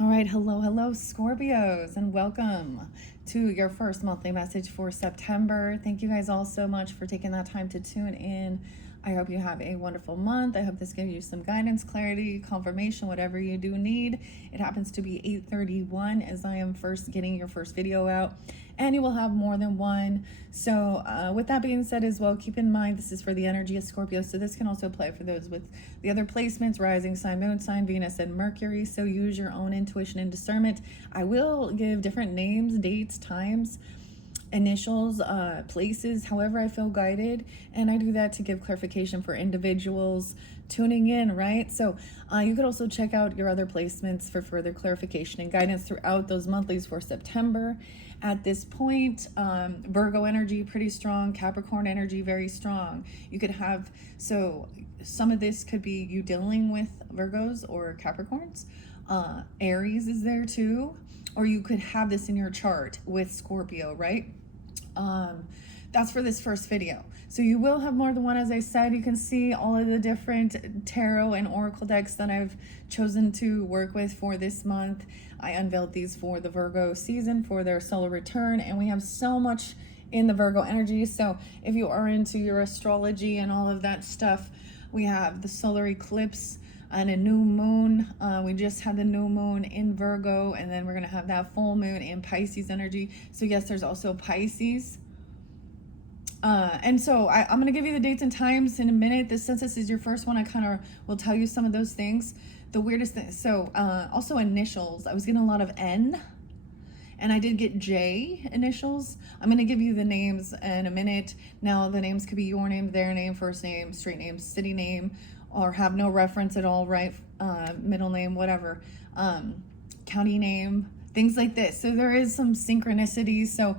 All right, hello, Scorpios, and welcome to your first monthly message for September. Thank you guys all so much for taking that time to tune in. I hope you have a wonderful month. I hope this gives you some guidance, clarity, confirmation, whatever you do need. It happens to be 8:31 as I am first getting your first video out, and you will have more than one. So with that being said as well, keep in mind this is for the energy of Scorpio, so this can also apply for those with the other placements, rising sign, moon sign, Venus, and Mercury. So use your own intuition and discernment. I will give different names, dates, times, initials, places, however I feel guided, and I do that to give clarification for individuals tuning in, right? So you could also check out your other placements for further clarification and guidance throughout those monthlies for September. At this point, Virgo energy pretty strong, Capricorn energy very strong. You could have, so some of this could be you dealing with Virgos or Capricorns. Aries is there too, or you could have this in your chart with Scorpio, right? That's for this first video. So you will have more than one. As I said, you can see all of the different tarot and oracle decks that I've chosen to work with for this month. I unveiled these for the Virgo season for their solar return, and we have so much in the Virgo energy. So if you are into your astrology and all of that stuff, we have the solar eclipse and a new moon. We just had the new moon in Virgo, and then we're going to have that full moon in Pisces energy. So yes, there's also Pisces. And so I'm going to give you the dates and times in a minute. Since this is your first one, I kind of will tell you some of those things. The weirdest thing, so also initials. I was getting a lot of N, and I did get J initials. I'm going to give you the names in a minute. Now, the names could be your name, their name, first name, street name, city name, or have no reference at all, right? Middle name, whatever. County name, things like this. So there is some synchronicity. So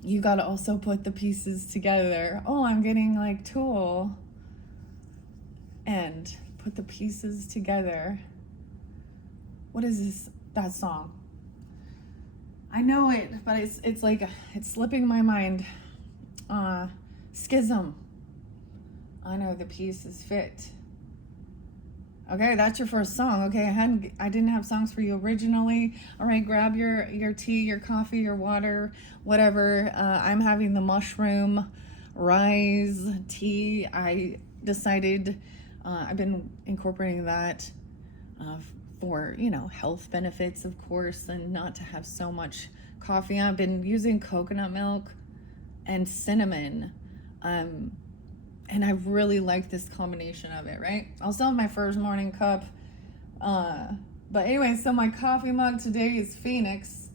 you got to also put the pieces together. Oh, I'm getting like Tool. And put the pieces together. What is this? That song. I know it, but it's like, it's slipping my mind. Schism. I know the pieces fit. Okay, that's your first song. Okay, I didn't have songs for you originally. All right, grab your tea, your coffee, your water, whatever. I'm having the mushroom rise tea. I decided I've been incorporating that for, health benefits, of course, and not to have so much coffee. I've been using coconut milk and cinnamon. And I really like this combination of it, right? I'll still have my first morning cup. But anyway, so my coffee mug today is Phoenix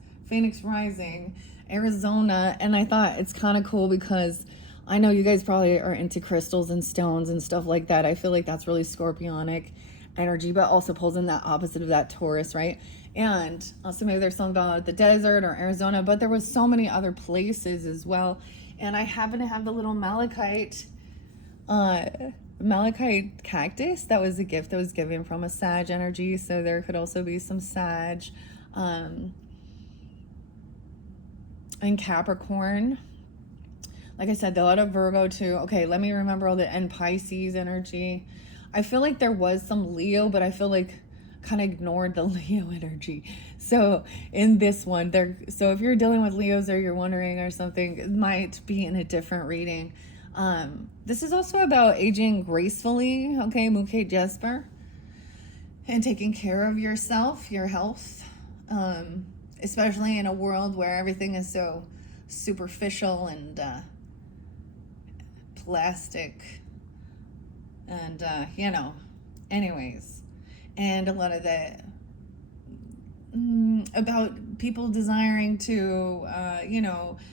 Rising, Arizona. And I thought it's kind of cool because I know you guys probably are into crystals and stones and stuff like that. I feel like that's really scorpionic energy, but also pulls in that opposite of that Taurus, right? And also maybe there's something about the desert or Arizona, but there was so many other places as well. And I happen to have the little malachite cactus. That was a gift that was given from a Sag energy, so there could also be some Sag and Capricorn. Like I said, a lot of Virgo too. Okay, let me remember all the and Pisces energy. I feel like there was some Leo, but I feel like kind of ignored the Leo energy. So in this one, so if you're dealing with Leos or you're wondering or something, it might be in a different reading. This is also about aging gracefully, okay, Mookie Jesper, and taking care of yourself, your health, especially in a world where everything is so superficial and plastic and, anyways, and a lot of the about people desiring to,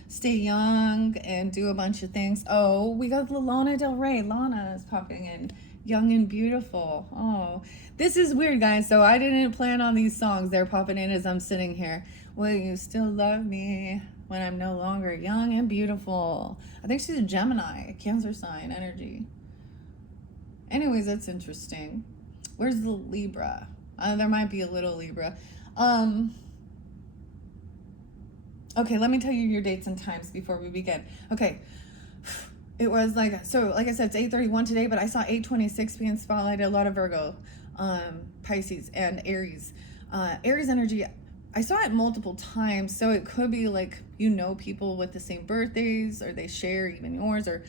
stay young and do a bunch of things. Oh, we got Lana Del Rey. Lana is popping in. Young and Beautiful. Oh, this is weird, guys. So I didn't plan on these songs. They're popping in as I'm sitting here. Will you still love me when I'm no longer young and beautiful? I think she's a Gemini, Cancer sign energy. Anyways, that's interesting. Where's the Libra? There might be a little Libra. Okay, let me tell you your dates and times before we begin. Okay, it was like I said, it's 8:31 today, but I saw 8:26 being spotlighted. A lot of Virgo, Pisces, and Aries. Aries energy, I saw it multiple times, so it could be like, you know, people with the same birthdays, or they share even yours, or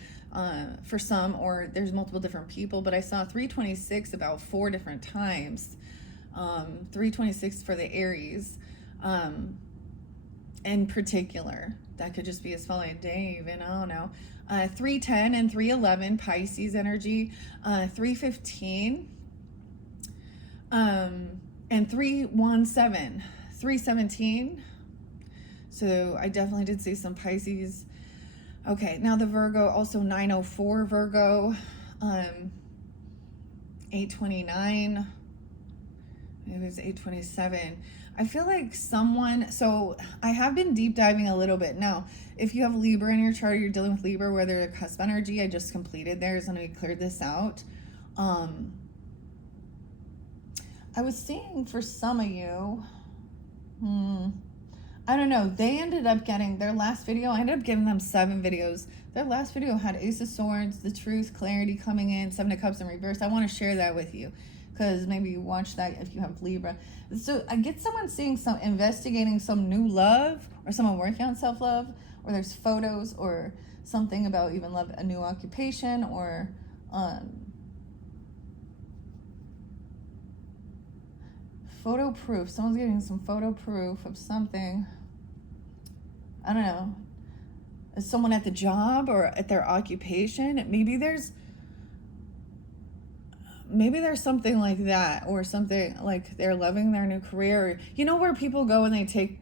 for some, or there's multiple different people. But I saw 326 about 4 different times. 326 for the Aries, in particular. That could just be as following Dave, and I don't know. 310 and 311 Pisces energy, 315, and 317, 317. So I definitely did see some Pisces. Okay, now the Virgo, also 904 Virgo, 829. It was 827. I feel like someone, so I have been deep diving a little bit. Now, if you have Libra in your chart, or you're dealing with Libra, where they're a cusp energy, I just completed theirs and we cleared this out. I was seeing for some of you, I don't know, they ended up getting their last video. I ended up giving them 7 videos. Their last video had Ace of Swords, the Truth, Clarity coming in, 7 of Cups in reverse. I want to share that with you, because maybe you watch that if you have Libra. So I get someone seeing some, investigating some new love, or someone working on self-love, or there's photos or something about even love, a new occupation, or photo proof. Someone's getting some photo proof of something. I don't know. Is someone at the job or at their occupation? Maybe there's something like that, or something like they're loving their new career. You know, where people go and they take,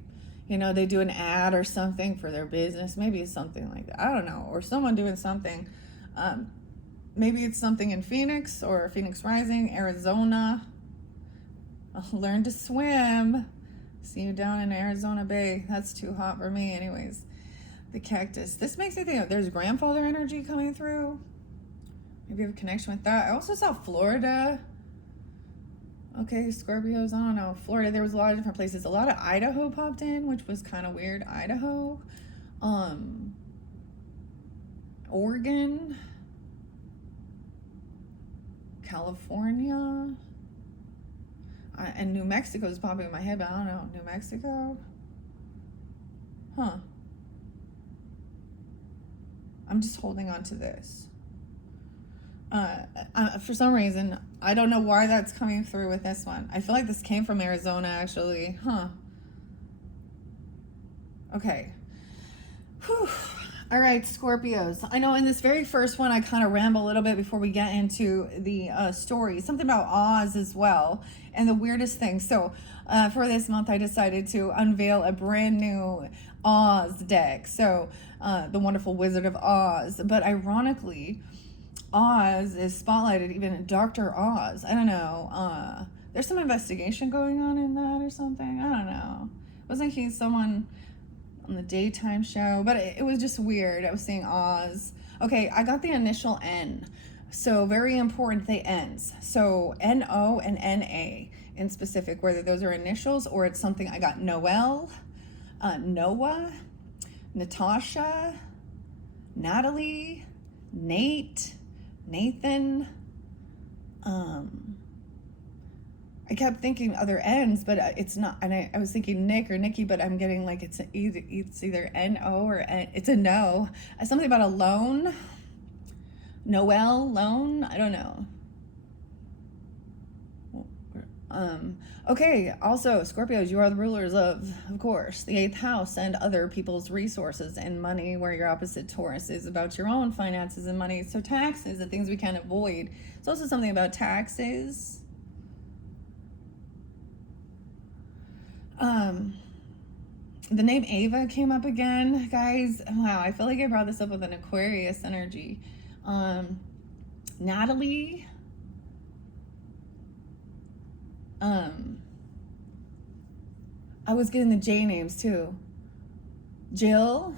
you know, they do an ad or something for their business. Maybe it's something like that. I don't know. Or someone doing something. Maybe it's something in Phoenix or Phoenix Rising, Arizona. I'll learn to swim. See you down in Arizona Bay. That's too hot for me anyways. The cactus. This makes me think of, there's grandfather energy coming through. Maybe you have a connection with that. I also saw Florida. Okay, Scorpios, I don't know. Florida, there was a lot of different places. A lot of Idaho popped in, which was kind of weird. Idaho. Oregon. California. And New Mexico is popping in my head, but I don't know. New Mexico? Huh. I'm just holding on to this. For some reason, I don't know why that's coming through with this one. I feel like this came from Arizona, actually. Huh. Okay. Whew. All right, Scorpios. I know in this very first one, I kind of ramble a little bit before we get into the story. Something about Oz as well, and the weirdest thing. So for this month, I decided to unveil a brand new Oz deck. So the Wonderful Wizard of Oz. But ironically, Oz is spotlighted even in Dr. Oz. I don't know. There's some investigation going on in that or something. I don't know. Wasn't he someone on the daytime show? But it was just weird. I was seeing Oz. Okay, I got the initial N. So very important, they ends. So N-O and N-A in specific, whether those are initials or it's something. I got Noel, Noah, Natasha, Natalie, Nate, Nathan. I kept thinking other N's, but it's not. And I was thinking Nick or Nikki, but I'm getting like it's either N-O or N. It's a no. Something about a loan. Noel, loan. I don't know. Okay, also, Scorpios, you are the rulers of course, the 8th house and other people's resources and money, where your opposite Taurus is about your own finances and money. So taxes and things we can't avoid. It's also something about taxes. The name Ava came up again, guys. Wow, I feel like I brought this up with an Aquarius energy. Natalie. I was getting the J names too. Jill,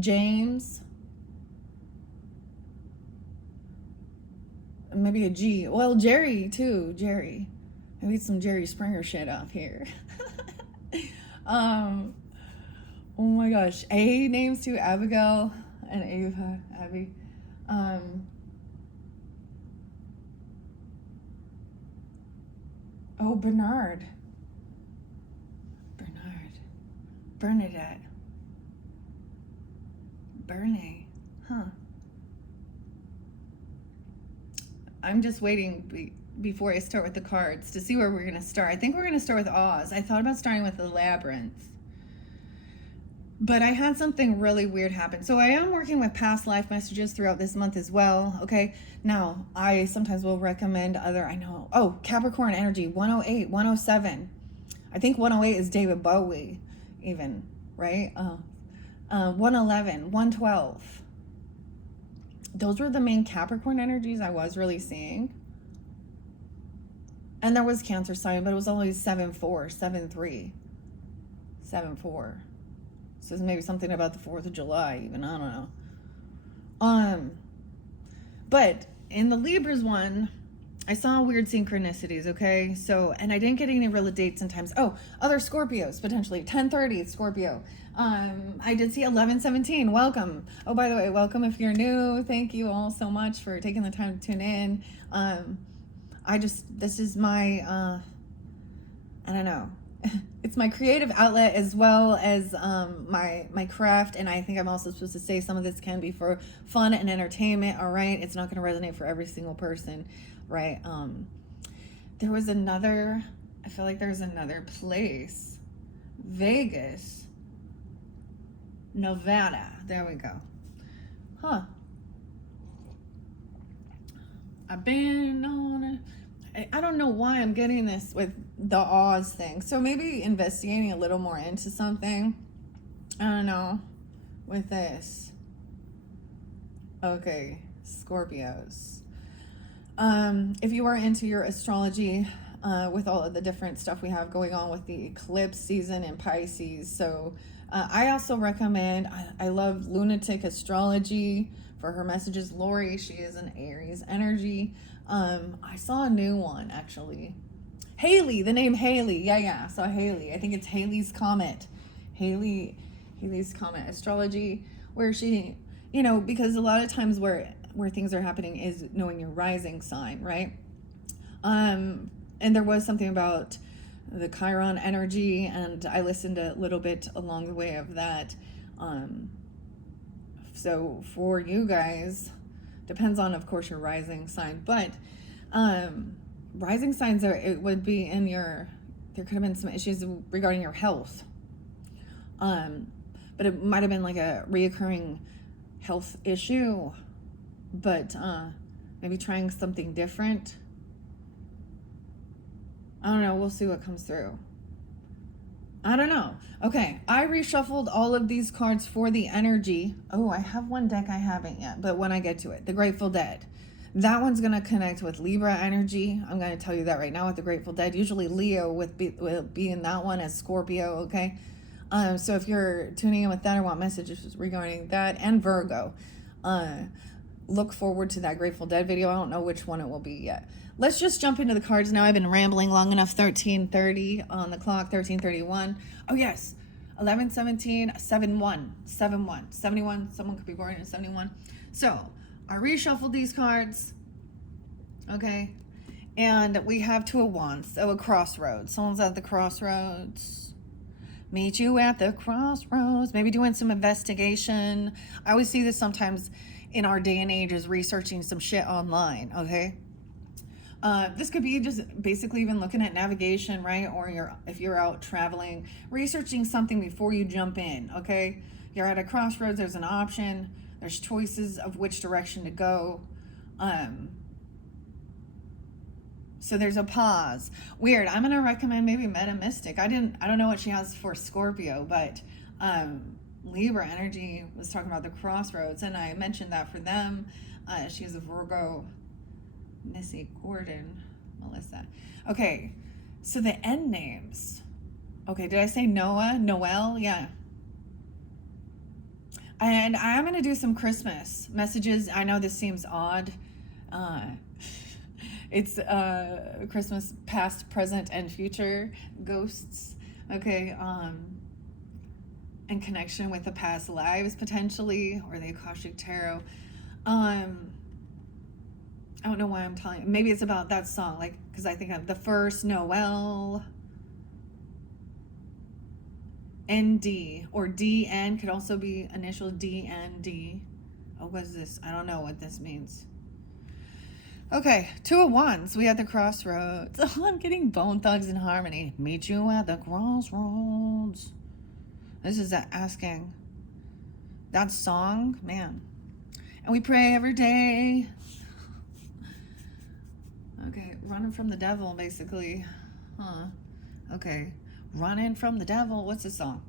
James, maybe a G. Well, Jerry too, Jerry. Maybe some Jerry Springer shit up here. Oh my gosh. A names too, Abigail and Ava, Abby. Oh, Bernard. Bernadette. Bernie. Huh. I'm just waiting before I start with the cards to see where we're going to start. I think we're going to start with Oz. I thought about starting with the Labyrinth. But I had something really weird happen. So I am working with past life messages throughout this month as well. Okay. Now, I sometimes will recommend Capricorn energy, 108, 107. I think 108 is David Bowie, even, right? 111, 112. Those were the main Capricorn energies I was really seeing. And there was Cancer sign, but it was only 7-4, 7-3, 7-4. So maybe something about the 4th of July, even, I don't know. But in the Libras one, I saw weird synchronicities, okay? So, and I didn't get any real dates and times. Oh, other Scorpios, potentially. 10:30, Scorpio. I did see 11:17. Welcome. Oh, by the way, welcome if you're new. Thank you all so much for taking the time to tune in. This is my, I don't know. It's my creative outlet as well as my craft, and I think I'm also supposed to say some of this can be for fun and entertainment, all right? It's not going to resonate for every single person, right? There was another, I feel like there's another place, Vegas, Nevada, there we go. Huh. I've been on I don't know why I'm getting this with the Oz thing. So maybe investigating a little more into something. I don't know. With this. Okay. Scorpios. If you are into your astrology, with all of the different stuff we have going on with the eclipse season in Pisces. So I also recommend, I love Lunatic Astrology for her messages. Lori, she is an Aries energy. I saw a new one actually. Haley, the name Haley. Yeah, I saw Haley. I think it's Haley's Comet. Haley's Comet Astrology, where she, because a lot of times where things are happening is knowing your rising sign, right? And there was something about the Chiron energy, and I listened a little bit along the way of that. So for you guys, depends on, of course, your rising sign, but rising signs it would be there could have been some issues regarding your health. But it might have been like a reoccurring health issue, but maybe trying something different. I don't know. We'll see what comes through. I don't know. Okay, I reshuffled all of these cards for the energy. Oh, I have one deck I haven't yet, but when I get to it, the Grateful Dead. That one's going to connect with Libra energy. I'm going to tell you that right now with the Grateful Dead. Usually Leo will be in that one as Scorpio, okay? So if you're tuning in with that or want messages regarding that, and Virgo, look forward to that Grateful Dead video. I don't know which one it will be yet. Let's just jump into the cards now. I've been rambling long enough. 13:30 on the clock, 13:31. Oh, yes. 11:17, 71, 71. Someone could be born in 71. So I reshuffled these cards. Okay. And we have Two of Wands. So a crossroads. Someone's at the crossroads. Meet you at the crossroads. Maybe doing some investigation. I always see this sometimes in our day and age, is researching some shit online. Okay. This could be just basically even looking at navigation, right? Or if you're out traveling, researching something before you jump in, okay? You're at a crossroads, there's an option, there's choices of which direction to go. So there's a pause. Weird. I'm going to recommend maybe Meta Mystic. I don't know what she has for Scorpio, but Libra energy was talking about the crossroads, and I mentioned that for them. She has a Virgo. Missy, Gordon, Melissa. Okay, so the end names. Okay, did I say Noah? Noel? Yeah. And I'm going to do some Christmas messages. I know this seems odd. It's Christmas past, present, and future ghosts. Okay, in connection with the past lives, potentially, or the Akashic Tarot. I don't know why I'm telling. Maybe it's about that song, like because I think of the first, Noel, ND, or DN could also be initial DND. Oh, what is this? I don't know what this means. Okay, 2 of Wands. We at the crossroads. Oh, I'm getting Bone Thugs and Harmony. Meet you at the crossroads. This is asking. That song, man. And we pray every day. Okay, running from the devil, basically. Huh. Okay, running from the devil. What's the song?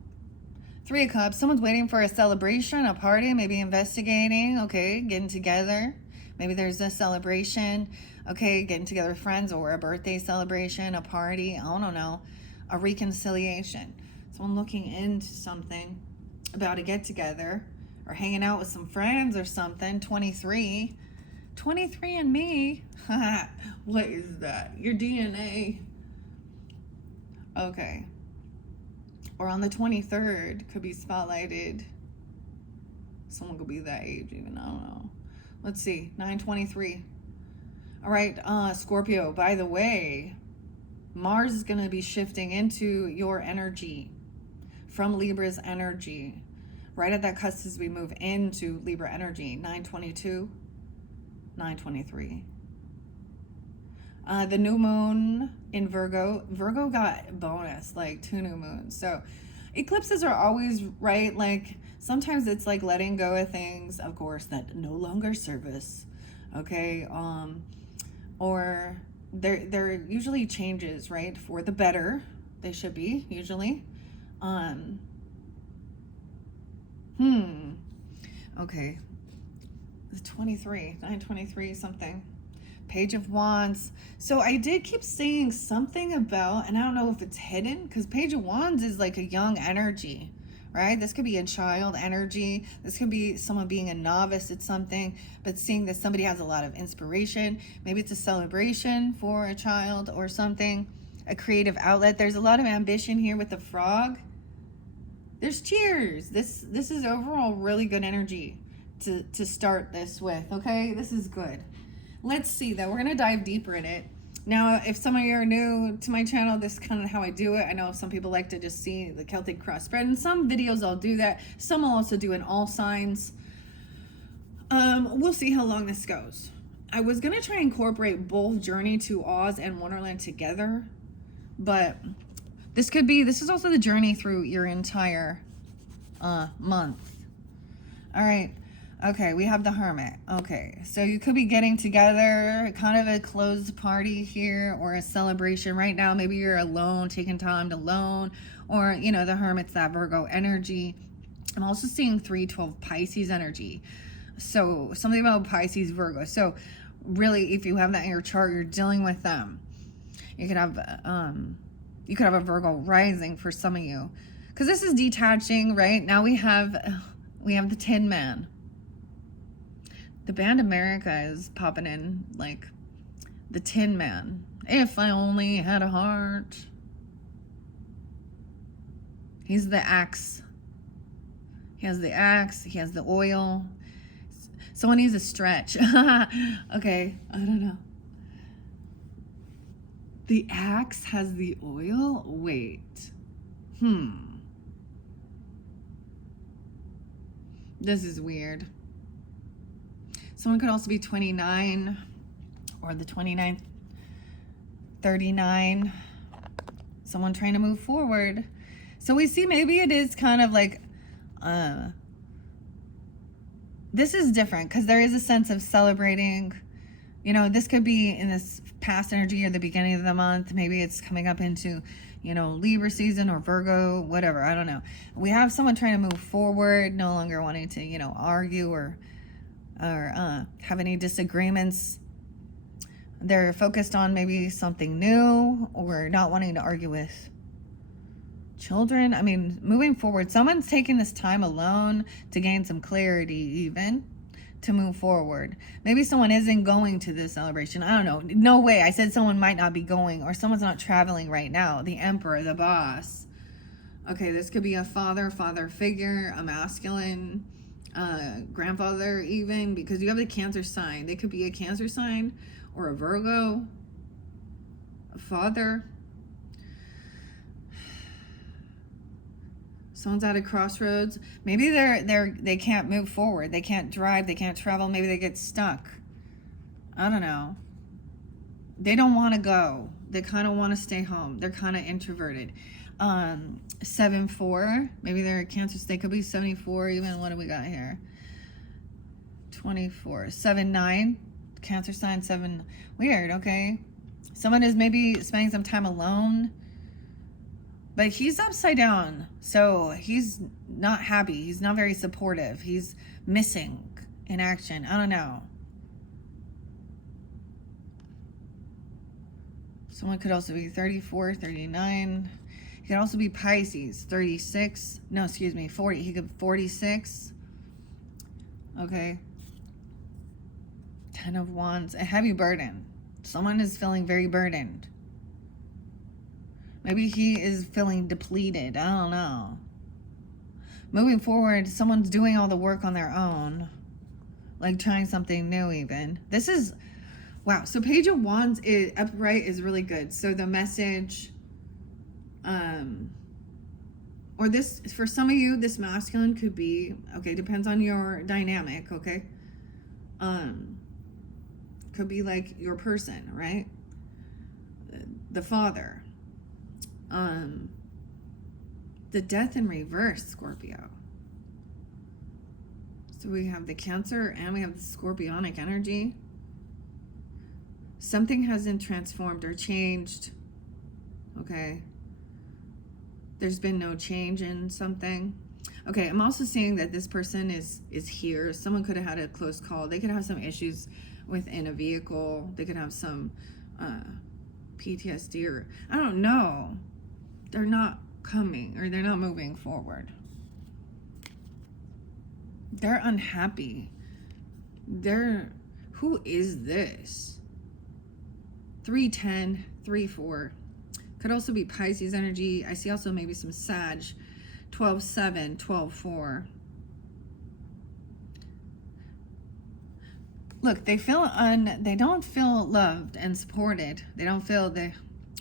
3 of Cups. Someone's waiting for a celebration, a party, maybe investigating. Okay, getting together. Maybe there's a celebration. Okay, getting together with friends, or a birthday celebration, a party. I don't know. A reconciliation. Someone looking into something, about to get together, or hanging out with some friends or something. 23. 23 and me. What is that? Your DNA. Okay. Or on the 23rd, could be spotlighted. Someone could be that age even, I don't know. Let's see, 9/23. All right, Scorpio, by the way, Mars is going to be shifting into your energy from Libra's energy. Right at that cusp as we move into Libra energy, 9/22, 9/23. The new moon in Virgo. Virgo got bonus, like 2 new moons. So eclipses are always right. Like sometimes it's like letting go of things, of course, that no longer serve us. Okay. Or they're usually changes, right? For the better. They should be usually. Okay. The 23, 9/23 something. Page of Wands. So I did keep saying something about, and I don't know if it's hidden, because Page of Wands is like a young energy, right? This could be a child energy. This could be someone being a novice at something, but seeing that somebody has a lot of inspiration. Maybe it's a celebration for a child or something, a creative outlet. There's a lot of ambition here with the frog. There's cheers. This is overall really good energy to start this with, okay? This is good. Let's see though, we're gonna dive deeper in it. Now, if some of you are new to my channel, this is kind of how I do it. I know some people like to just see the Celtic cross spread. In some videos I'll do that. Some I'll also do in all signs. We'll see how long this goes. I was gonna try and incorporate both Journey to Oz and Wonderland together, but this is also the journey through your entire month. All right. Okay, we have the Hermit. Okay, so you could be getting together, kind of a closed party here, or a celebration. Right now, maybe you're alone, taking time to alone, or, you know, the Hermit's that Virgo energy. I'm also seeing 3/12 Pisces energy. So something about Pisces, Virgo. So really, if you have that in your chart, you're dealing with them. You could have a Virgo rising for some of you, because this is detaching. Right now, we have the Tin Man. The Band America is popping in, like the Tin Man. If I only had a heart. He's the axe. He has the axe. He has the oil. Someone needs a stretch. Okay, I don't know. The axe has the oil? Wait. This is weird. Someone could also be 29, or the 29th, 39. Someone trying to move forward. So we see maybe it is kind of like, this is different because there is a sense of celebrating. You know, this could be in this past energy or the beginning of the month. Maybe it's coming up into, you know, Libra season or Virgo, whatever. I don't know. We have someone trying to move forward, no longer wanting to, you know, argue or have any disagreements. They're focused on maybe something new, or not wanting to argue with children. I mean, moving forward, someone's taking this time alone to gain some clarity, even to move forward. Maybe someone isn't going to this celebration. I don't know. No way. I said someone might not be going, or someone's not traveling right now. The Emperor, the boss. Okay, this could be a father figure, a masculine grandfather even, because you have the Cancer sign. They could be a Cancer sign or a Virgo. father. Someone's at a crossroads. Maybe they can't move forward. They can't drive. They can't travel. Maybe they get stuck. I don't know. They don't want to go. They kind of want to stay home. They're kind of introverted. 7-4. Maybe they're a Cancer. They could be 74 even. What do we got here? 24. 7-9. Cancer sign 7. Weird. Okay. Someone is maybe spending some time alone. But he's upside down. So he's not happy. He's not very supportive. He's missing in action. I don't know. Someone could also be 34, 39. He could also be Pisces, 36. No, excuse me, 40. He could 46. Okay. 10 of Wands. A heavy burden. Someone is feeling very burdened. Maybe he is feeling depleted. I don't know. Moving forward, someone's doing all the work on their own. Like trying something new even. This is... Wow, so Page of Wands is upright is really good. So the message, or this, for some of you, this masculine could be, okay, depends on your dynamic, okay? Could be like your person, right? The father. The Death in reverse, Scorpio. So we have the Cancer and we have the Scorpionic energy. Something hasn't transformed or changed, okay? There's been no change in something. Okay, I'm also seeing that this person is here. Someone could have had a close call. They could have some issues within a vehicle. They could have some PTSD or, I don't know. They're not coming or they're not moving forward. They're unhappy. Who is this? 3-10, 3-4. Could also be Pisces energy. I see also maybe some Sag. 12-7, 12-4. Look, they don't feel loved and supported. They don't feel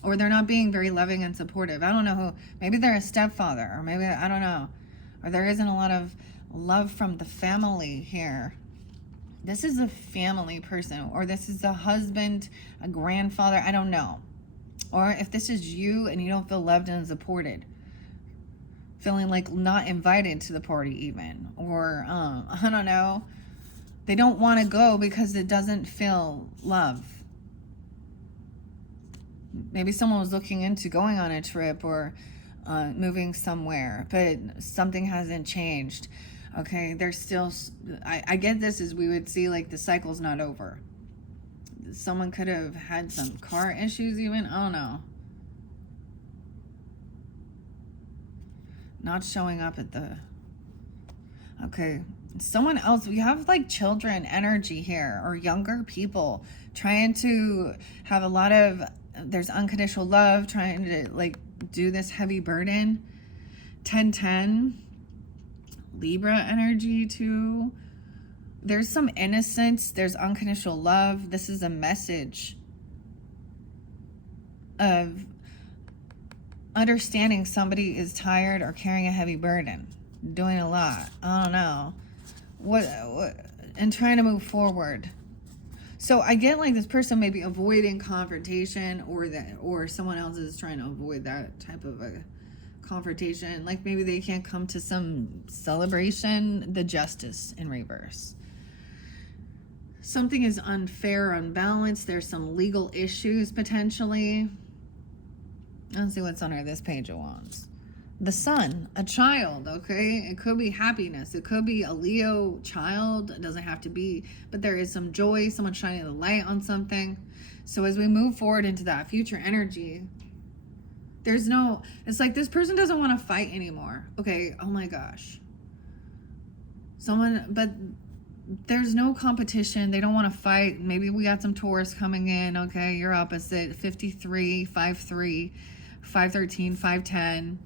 or they're not being very loving and supportive. I don't know who. Maybe they're a stepfather, or maybe, I don't know. Or there isn't a lot of love from the family here. This is a family person, or this is a husband, a grandfather, I don't know. Or if this is you and you don't feel loved and supported, feeling like not invited to the party even, or I don't know, they don't want to go because it doesn't feel love. Maybe someone was looking into going on a trip or moving somewhere, but something hasn't changed. Okay, there's still, I get this as we would see like the cycle's not over. Someone could have had some car issues even, I don't know. Not showing up at the, okay. Someone else, we have like children energy here, or younger people trying to have a lot of, there's unconditional love, trying to like do this heavy burden. 10-10. Libra energy too. There's some innocence. There's unconditional love. This is a message of understanding somebody is tired or carrying a heavy burden, doing a lot. I don't know. What and trying to move forward. So I get like this person may be avoiding confrontation, or someone else is trying to avoid that type of a confrontation. Like maybe they can't come to some celebration. The Justice in reverse. Something is unfair, unbalanced. There's some legal issues potentially. Let's see what's under this Page of Wands. The Sun, a child, okay? It could be happiness. It could be a Leo child. It doesn't have to be, but there is some joy, someone shining the light on something. So as we move forward into that future energy, there's no, it's like this person doesn't want to fight anymore. Okay, oh my gosh. But there's no competition. They don't want to fight. Maybe we got some Taurus coming in. Okay, you're opposite. 53, 5-3, 5-13, 5-10,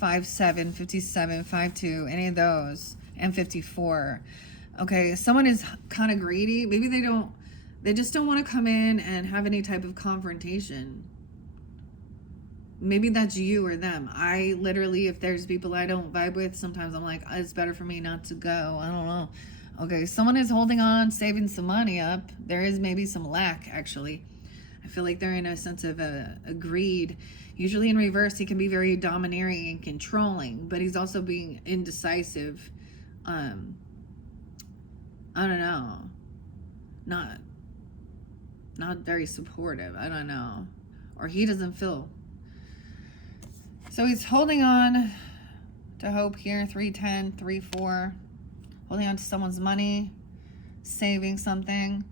5-7, 57, 5-2, any of those, and 54. Okay, someone is kind of greedy. Maybe they don't, They just don't want to come in and have any type of confrontation. Maybe that's you or them. I literally, if there's people I don't vibe with, sometimes I'm like, it's better for me not to go. I don't know. Okay, someone is holding on, saving some money up. There is maybe some lack, actually. I feel like they're in a sense of a greed. Usually in reverse, he can be very domineering and controlling, but he's also being indecisive. I don't know. Not very supportive. I don't know. Or he doesn't feel. So he's holding on to hope here. 310, 34. Holding on to someone's money. Saving something.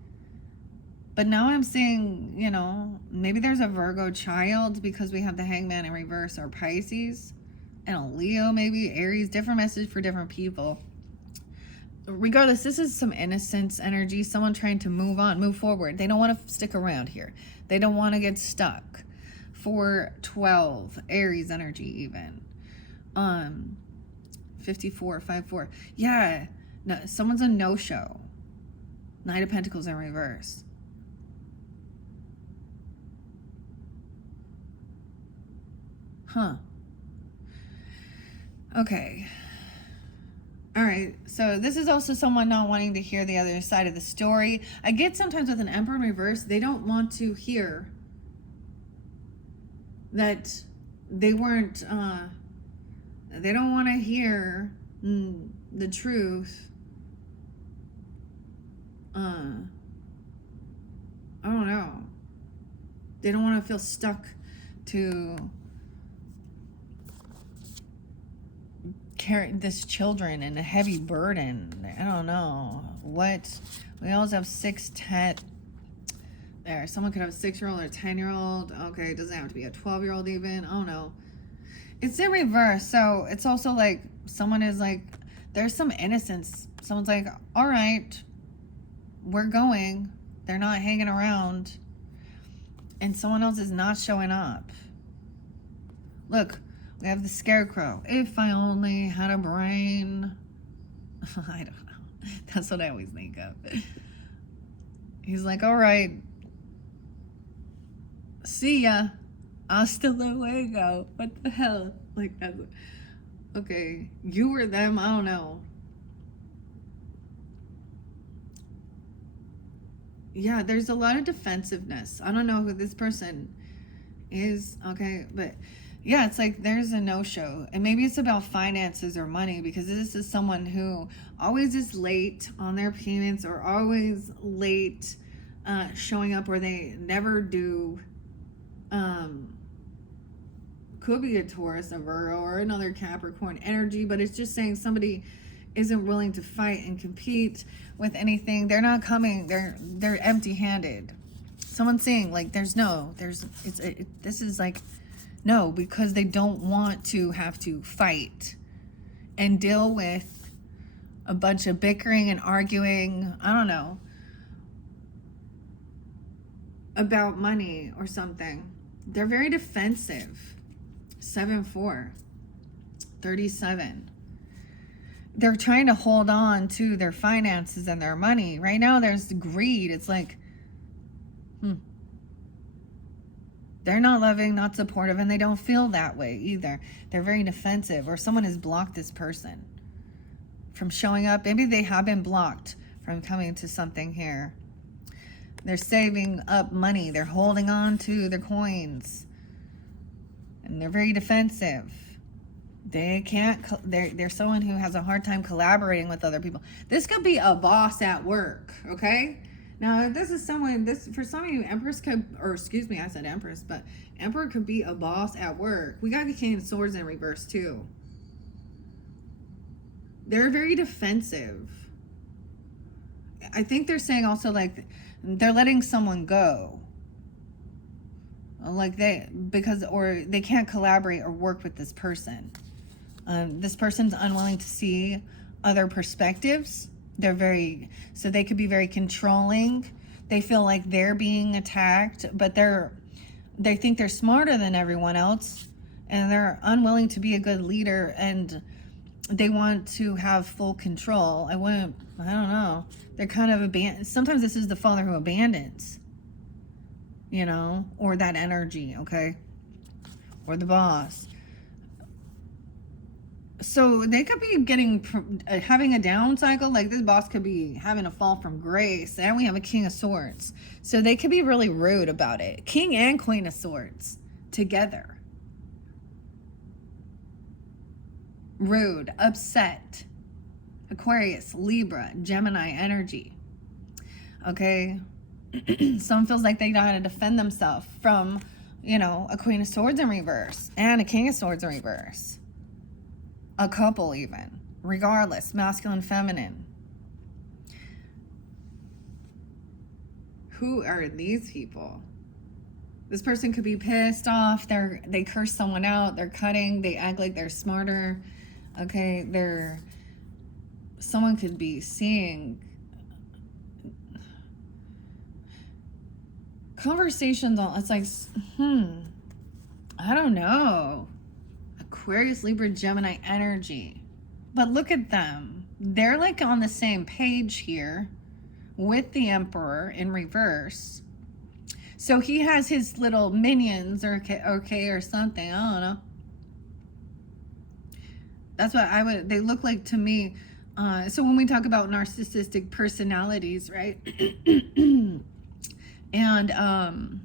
But now I'm seeing, you know, maybe there's a Virgo child because we have the Hangman in reverse, or Pisces. And a Leo, maybe. Aries. Different message for different people. Regardless, this is some innocence energy. Someone trying to move on, move forward. They don't want to stick around here. They don't want to get stuck. 412, Aries energy even. 54, 54. Yeah, no, someone's a no-show. Knight of Pentacles in reverse. Huh. Okay. All right, so this is also someone not wanting to hear the other side of the story. I get sometimes with an Emperor in reverse, they don't want to hear that they weren't, they don't want to hear the truth. I don't know. They don't want to feel stuck to carry this children and a heavy burden. I don't know what. We always have 6, 10. There, someone could have a 6-year-old or a 10-year-old. Okay, it doesn't have to be a 12-year-old even. I don't know. It's in reverse, so it's also like someone is like, there's some innocence. Someone's like, all right, we're going. They're not hanging around, and someone else is not showing up. Look. We have the Scarecrow. If I only had a brain. I don't know. That's what I always think of. He's like, all right. See ya. Hasta luego. What the hell? Like, that's... Okay. You or them? I don't know. Yeah, there's a lot of defensiveness. I don't know who this person is. Okay, but... yeah, it's like there's a no-show. And maybe it's about finances or money, because this is someone who always is late on their payments, or always late showing up, or they never do. Could be a Taurus, a Virgo, or another Capricorn energy, but it's just saying somebody isn't willing to fight and compete with anything. They're not coming. They're empty-handed. Someone's saying like this is like... no, because they don't want to have to fight and deal with a bunch of bickering and arguing, I don't know, about money or something. They're very defensive. 7-4, 37. They're trying to hold on to their finances and their money. Right now, there's greed. It's like, they're not loving, not supportive, and they don't feel that way either. They're very defensive, or someone has blocked this person from showing up. Maybe they have been blocked from coming to something here. They're saving up money. They're holding on to their coins. And they're very defensive. They can't, they're someone who has a hard time collaborating with other people. This could be a boss at work, okay? Now, if this is someone, for some of you, Empress could, or excuse me, I said Empress, but Emperor could be a boss at work. We got the King of Swords in reverse, too. They're very defensive. I think they're saying also, like, they're letting someone go. Like or they can't collaborate or work with this person. This person's unwilling to see other perspectives. So they could be very controlling. They feel like they're being attacked, but they think they're smarter than everyone else, and they're unwilling to be a good leader and they want to have full control. I don't know. They're kind of abandoned. Sometimes this is the father who abandons, you know, or that energy, okay? Or the boss. So they could be having a down cycle. Like this boss could be having a fall from grace. And we have a King of Swords. So they could be really rude about it. King and Queen of Swords together. Rude, upset. Aquarius, Libra, Gemini energy. Okay? Someone feels like they gotta defend themselves from, you know, a Queen of Swords in reverse and a King of Swords in reverse. A couple even. Regardless, masculine, feminine. Who are these people? This person could be pissed off. They curse someone out. They're cutting. They act like they're smarter. Okay, someone could be seeing conversations on, it's like, I don't know. Aquarius, Libra, Gemini energy. But look at them. They're like on the same page here with the Emperor in reverse. So he has his little minions or something. I don't know. That's what they look like to me. So when we talk about narcissistic personalities, right? And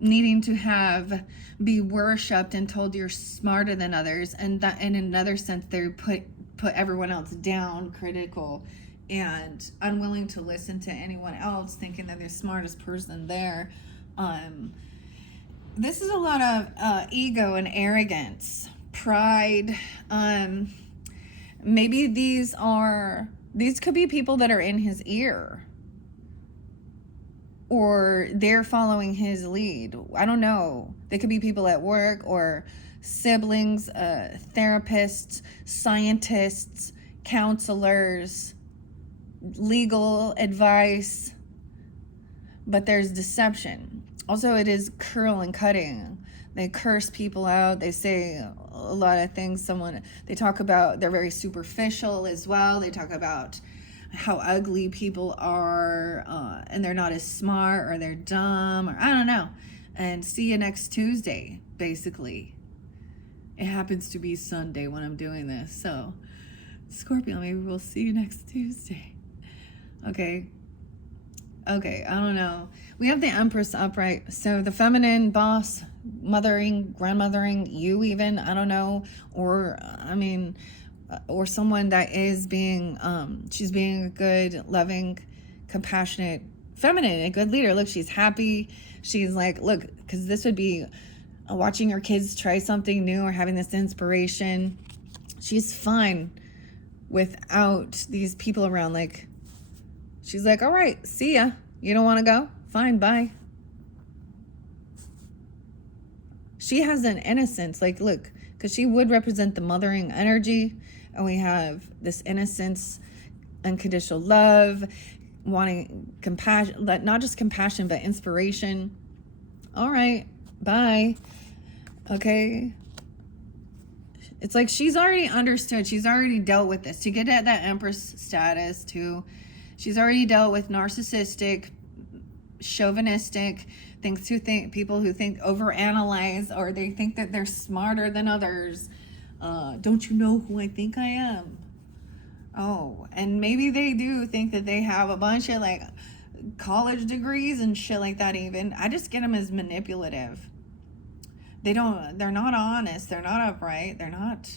needing to be worshipped and told you're smarter than others, and that in another sense they put everyone else down, critical, and unwilling to listen to anyone else, thinking that they're the smartest person there. This is a lot of ego and arrogance, pride. Maybe these could be people that are in his ear, or they're following his lead. I don't know. They could be people at work or siblings, therapists, scientists, counselors, legal advice. But there's deception. Also, it is cruel and cutting. They curse people out. They say a lot of things. They talk about, they're very superficial as well. They talk about how ugly people are, and they're not as smart, or they're dumb, or I don't know. And see you next Tuesday, basically. It happens to be Sunday when I'm doing this. So, Scorpio, maybe we'll see you next Tuesday. Okay, I don't know. We have the Empress upright. So the feminine boss, mothering, grandmothering, you even, I don't know. Or, or someone that is she's being a good, loving, compassionate, feminine, a good leader. Look, she's happy. She's like, look, because this would be watching her kids try something new or having this inspiration. She's fine without these people around. Like, she's like, all right, see ya. You don't want to go? Fine, bye. She has an innocence. Like, look, because she would represent the mothering energy. And we have this innocence, unconditional love, wanting compassion, not just compassion, but inspiration. All right, bye. Okay. It's like she's already understood. She's already dealt with this. To get at that Empress status, too, she's already dealt with narcissistic, chauvinistic, people who think overanalyze, or they think that they're smarter than others. Don't you know who I think I am? Oh, and maybe they do think that they have a bunch of like college degrees and shit like that even. I just get them as manipulative. They're not honest. They're not upright. They're not.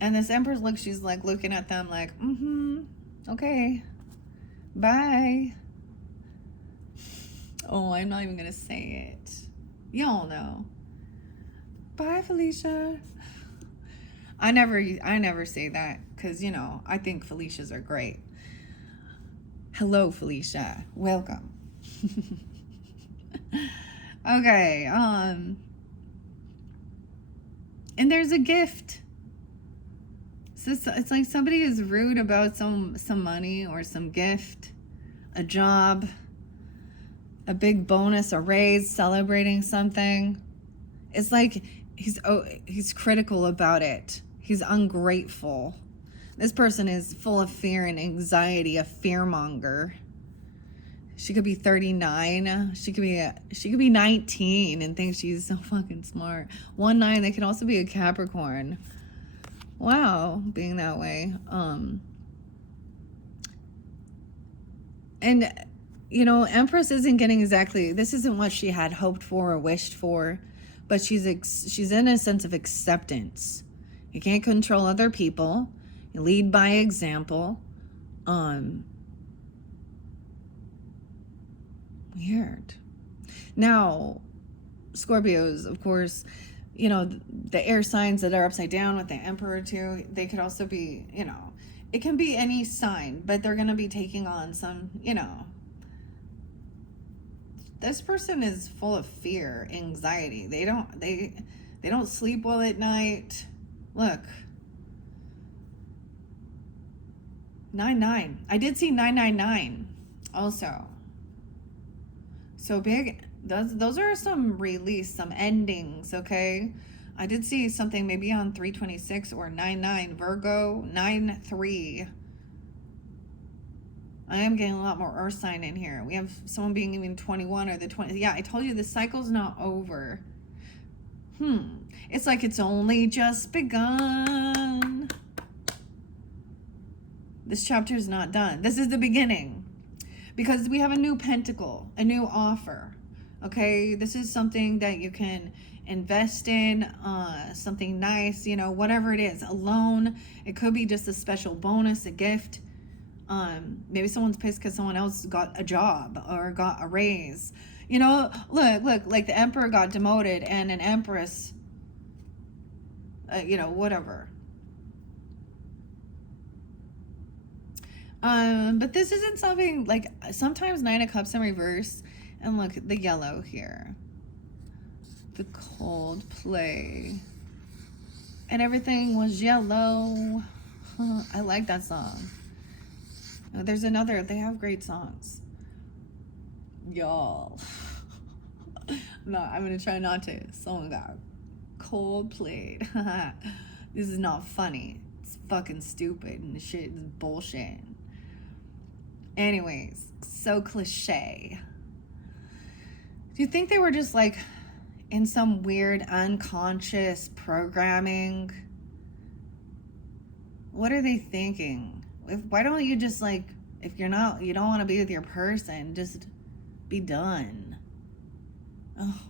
And this Empress, look, she's like looking at them like, okay, bye. Oh, I'm not even going to say it. Y'all know. Bye, Felicia. I never say that because, you know, I think Felicias are great. Hello, Felicia. Welcome. Okay. And there's a gift. So it's like somebody is rude about some money or some gift, a job, a big bonus, a raise, celebrating something. It's like he's critical about it. He's ungrateful. This person is full of fear and anxiety, a fearmonger. She could be 39. She could be 19 and think she's so fucking smart. 1-9. They could also be a Capricorn. Wow, being that way. And you know, Empress isn't getting exactly. This isn't what she had hoped for or wished for, but she's in a sense of acceptance. You can't control other people. You lead by example. Weird. Now, Scorpios, of course, you know, the air signs that are upside down with the Emperor too, they could also be, you know, it can be any sign, but they're going to be taking on some, you know, this person is full of fear, anxiety. They don't sleep well at night. Look. 9-9. I did see 999 also. So big. Those are some release, some endings, okay? I did see something maybe on 326 or 99. Virgo 9-3. I am getting a lot more earth sign in here. We have someone being even 21 or the 20. Yeah, I told you the cycle's not over. It's like it's only just begun. This chapter is not done. This is the beginning. Because we have a new pentacle, a new offer. Okay, this is something that you can invest in, something nice, you know, whatever it is. A loan. It could be just a special bonus, a gift. Maybe someone's pissed because someone else got a job or got a raise. You know, look, like the emperor got demoted and an empress, you know, whatever. But this isn't something like sometimes 9 of Cups in reverse. And look, the yellow here. The cold play. And everything was yellow. I like that song. There's another, they have great songs. Y'all. No, I'm going to try not to. Someone got cold played. This is not funny. It's fucking stupid and the shit is bullshit. Anyways, so cliche. Do you think they were just like in some weird unconscious programming? What are they thinking? Why don't you just like, if you don't want to be with your person, just be done. Oh,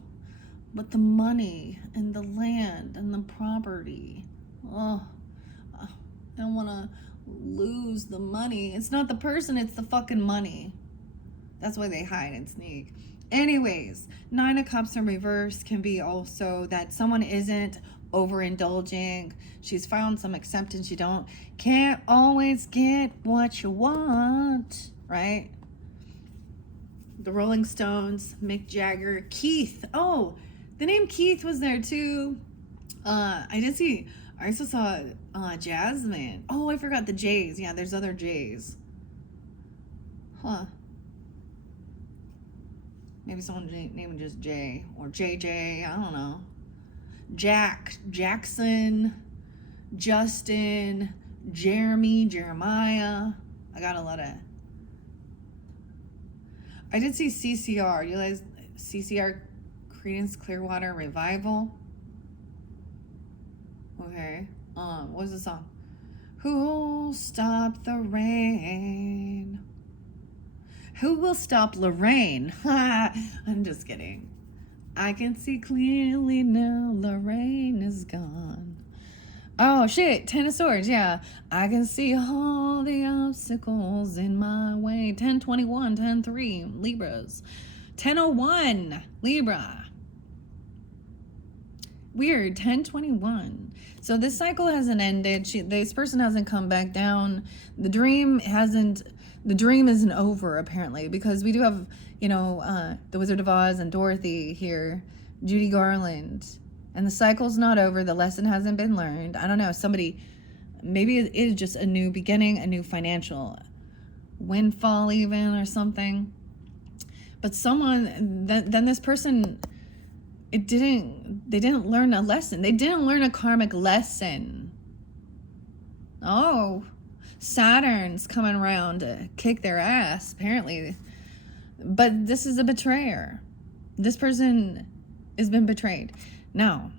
but the money and the land and the property. Oh, I don't want to lose the money. It's not the person, it's the fucking money. That's why they hide and sneak. Anyways, 9 of Cups in reverse can be also that someone isn't overindulging. She's found some acceptance. Can't always get what you want, right? The Rolling Stones, Mick Jagger, Keith. Oh, the name Keith was there too. I also saw Jasmine. Oh, I forgot the J's. Yeah, there's other J's. Huh. Maybe someone named just J or JJ. I don't know. Jackson, Justin, Jeremy, Jeremiah. I got a lot of. I did see CCR. You guys, CCR, Creedence Clearwater Revival. Okay. What was the song? Who'll stop the rain? Who will stop Lorraine? I'm just kidding. I can see clearly now Lorraine is gone. Oh, shit. 10 of Swords, yeah. I can see all the obstacles in my way. 10-21, 10-3, Libras. 10-01, Libra. Weird, 10-21. So this cycle hasn't ended. This person hasn't come back down. The dream isn't over, apparently, because we do have, the Wizard of Oz and Dorothy here, Judy Garland. And the cycle's not over. The lesson hasn't been learned. I don't know. Maybe it is just a new beginning, a new financial windfall even or something. But then this person they didn't learn a lesson. They didn't learn a karmic lesson. Oh, Saturn's coming around to kick their ass, apparently. But this is a betrayer. This person has been betrayed. Now,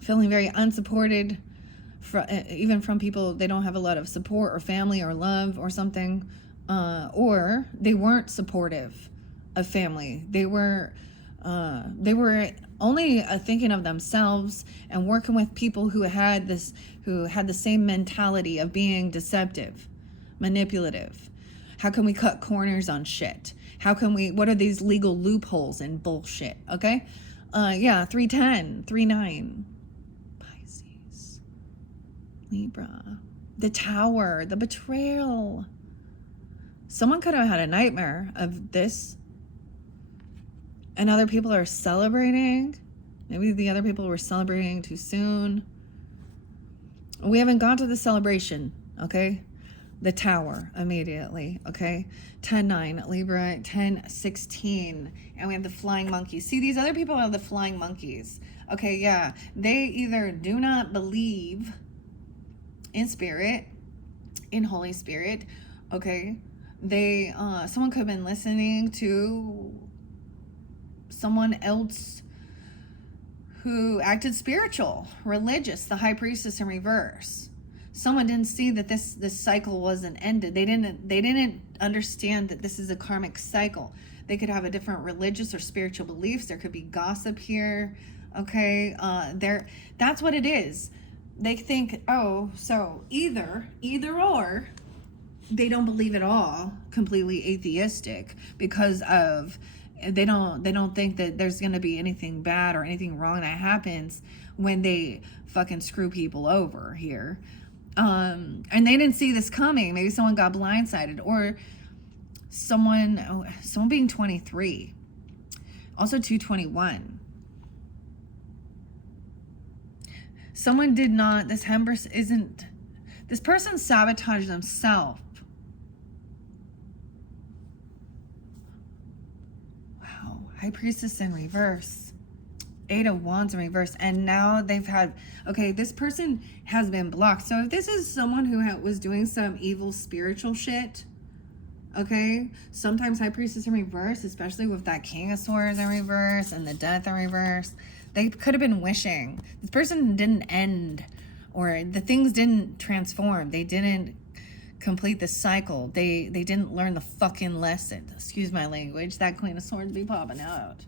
feeling very unsupported, even from people they don't have a lot of support or family or love or something, or they weren't supportive of family. They were only thinking of themselves and working with people who had the same mentality of being deceptive, manipulative. How can we cut corners on shit? What are these legal loopholes and bullshit? Okay? 310, 39. Pisces. Libra. The Tower, the betrayal. Someone could have had a nightmare of this, and other people are celebrating. Maybe the other people were celebrating too soon. We haven't gone to the celebration, okay? The Tower immediately, okay? 10-9, Libra, 10-16, and we have the flying monkeys. See, these other people have the flying monkeys. Okay, yeah. They either do not believe in spirit, in Holy Spirit, okay? Someone could have been listening to someone else who acted spiritual, religious, the high priestess in reverse. Someone didn't see that this cycle wasn't ended. They didn't understand that this is a karmic cycle. They could have a different religious or spiritual beliefs. There could be gossip here. Okay, that's what it is. They think, oh, so either or, they don't believe at all, completely atheistic, because of they don't think that there's gonna be anything bad or anything wrong that happens when they fucking screw people over here. And they didn't see this coming. Maybe someone got blindsided, or someone being 23. Also 221. Someone did not, this person sabotaged themselves. Wow. High Priestess in reverse. 8 of Wands in reverse, and now they've had, okay, this person has been blocked. So if this is someone who was doing some evil spiritual shit, okay, sometimes High Priestess in reverse, especially with that King of Swords in reverse and the Death in reverse, they could have been wishing. This person didn't end, or the things didn't transform. They didn't complete the cycle. They didn't learn the fucking lesson. Excuse my language. That Queen of Swords be popping out.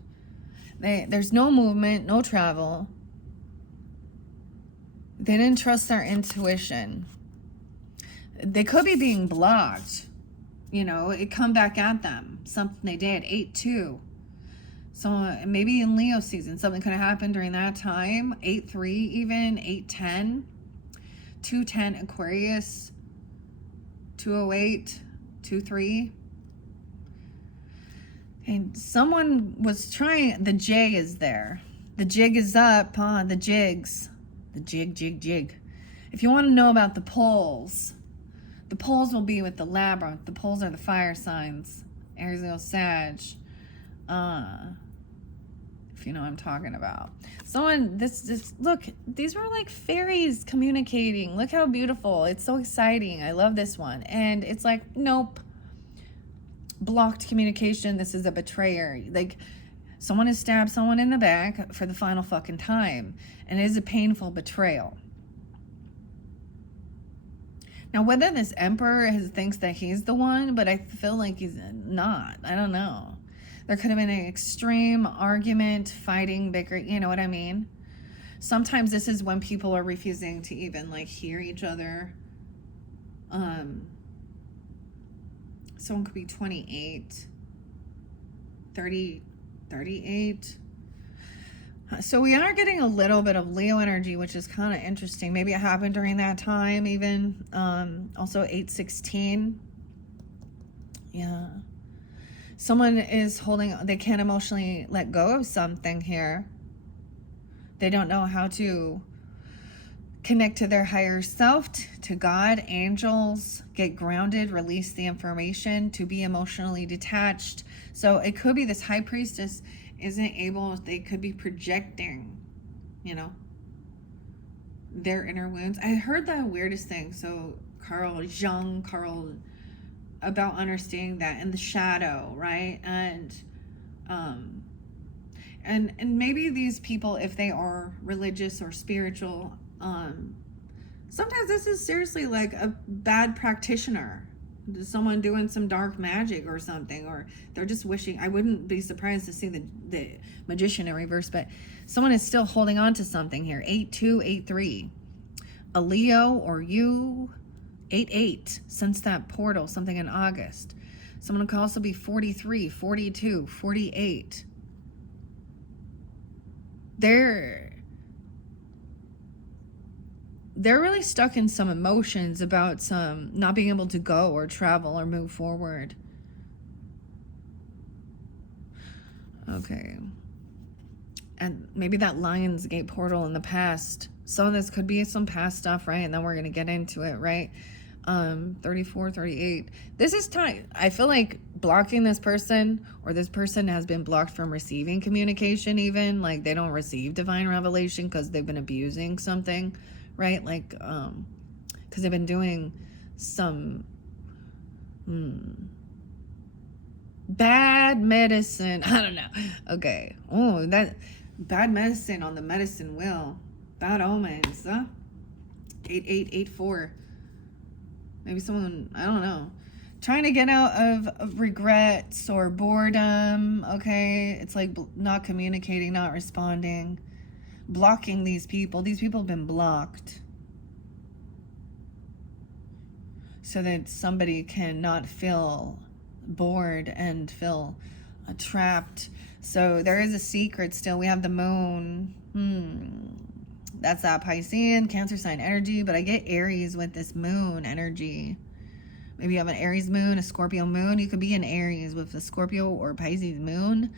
There's no movement, no travel. They didn't trust their intuition. They could be being blocked. You know, it come back at them. Something they did. 8-2. So maybe in Leo season, something could have happened during that time. 8-3 even. 8-10. 2-10 Aquarius. 208. 2-3. And someone was trying, the J is there. The jig is up, huh? The jigs. The jig. If you want to know about the poles will be with the labyrinth. The poles are the fire signs. Aries, Leo, Sag. If you know what I'm talking about. Someone, look, these were like fairies communicating. Look how beautiful. It's so exciting. I love this one. And it's like, nope. Blocked communication. This is a betrayer. Like, someone has stabbed someone in the back for the final fucking time, and it is a painful betrayal. Now, whether this emperor thinks that he's the one, but I feel like he's not. I don't know. There could have been an extreme argument, fighting, bicker. You know what I mean? Sometimes this is when people are refusing to even like hear each other. Someone could be 28, 30, 38. So we are getting a little bit of Leo energy, which is kind of interesting. Maybe it happened during that time even. Also 8-16. Yeah. Someone is they can't emotionally let go of something here. They don't know how to connect to their higher self, to God, angels, get grounded, release the information, to be emotionally detached. So it could be this High Priestess isn't able, they could be projecting, you know, their inner wounds. I heard the weirdest thing. So Carl about understanding that in the shadow, right? And maybe these people, if they are religious or spiritual, sometimes this is seriously like a bad practitioner, someone doing some dark magic or something, or they're just wishing. I wouldn't be surprised to see the Magician in reverse, but someone is still holding on to something here. 8283, a Leo or you. 88, since that portal, something in August. Someone could also be 43, 42, 48. They're really stuck in some emotions about some not being able to go or travel or move forward. Okay. And maybe that Lionsgate portal in the past. Some of this could be some past stuff, right? And then we're going to get into it, right? 34, 38. This is time. I feel like blocking this person, or this person has been blocked from receiving communication, even like they don't receive divine revelation because they've been abusing something, right? Like, because they've been doing some bad medicine. I don't know. Okay. Oh, that bad medicine on the medicine wheel. Bad omens, huh? 8884. Maybe someone, I don't know, trying to get out of regrets or boredom, okay? It's like not communicating, not responding, blocking these people. These people have been blocked so that somebody can not feel bored and feel trapped. So there is a secret still. We have the moon. That's that Piscean, Cancer sign energy, but I get Aries with this moon energy. Maybe you have an Aries moon, a Scorpio moon. You could be in Aries with a Scorpio or Pisces moon,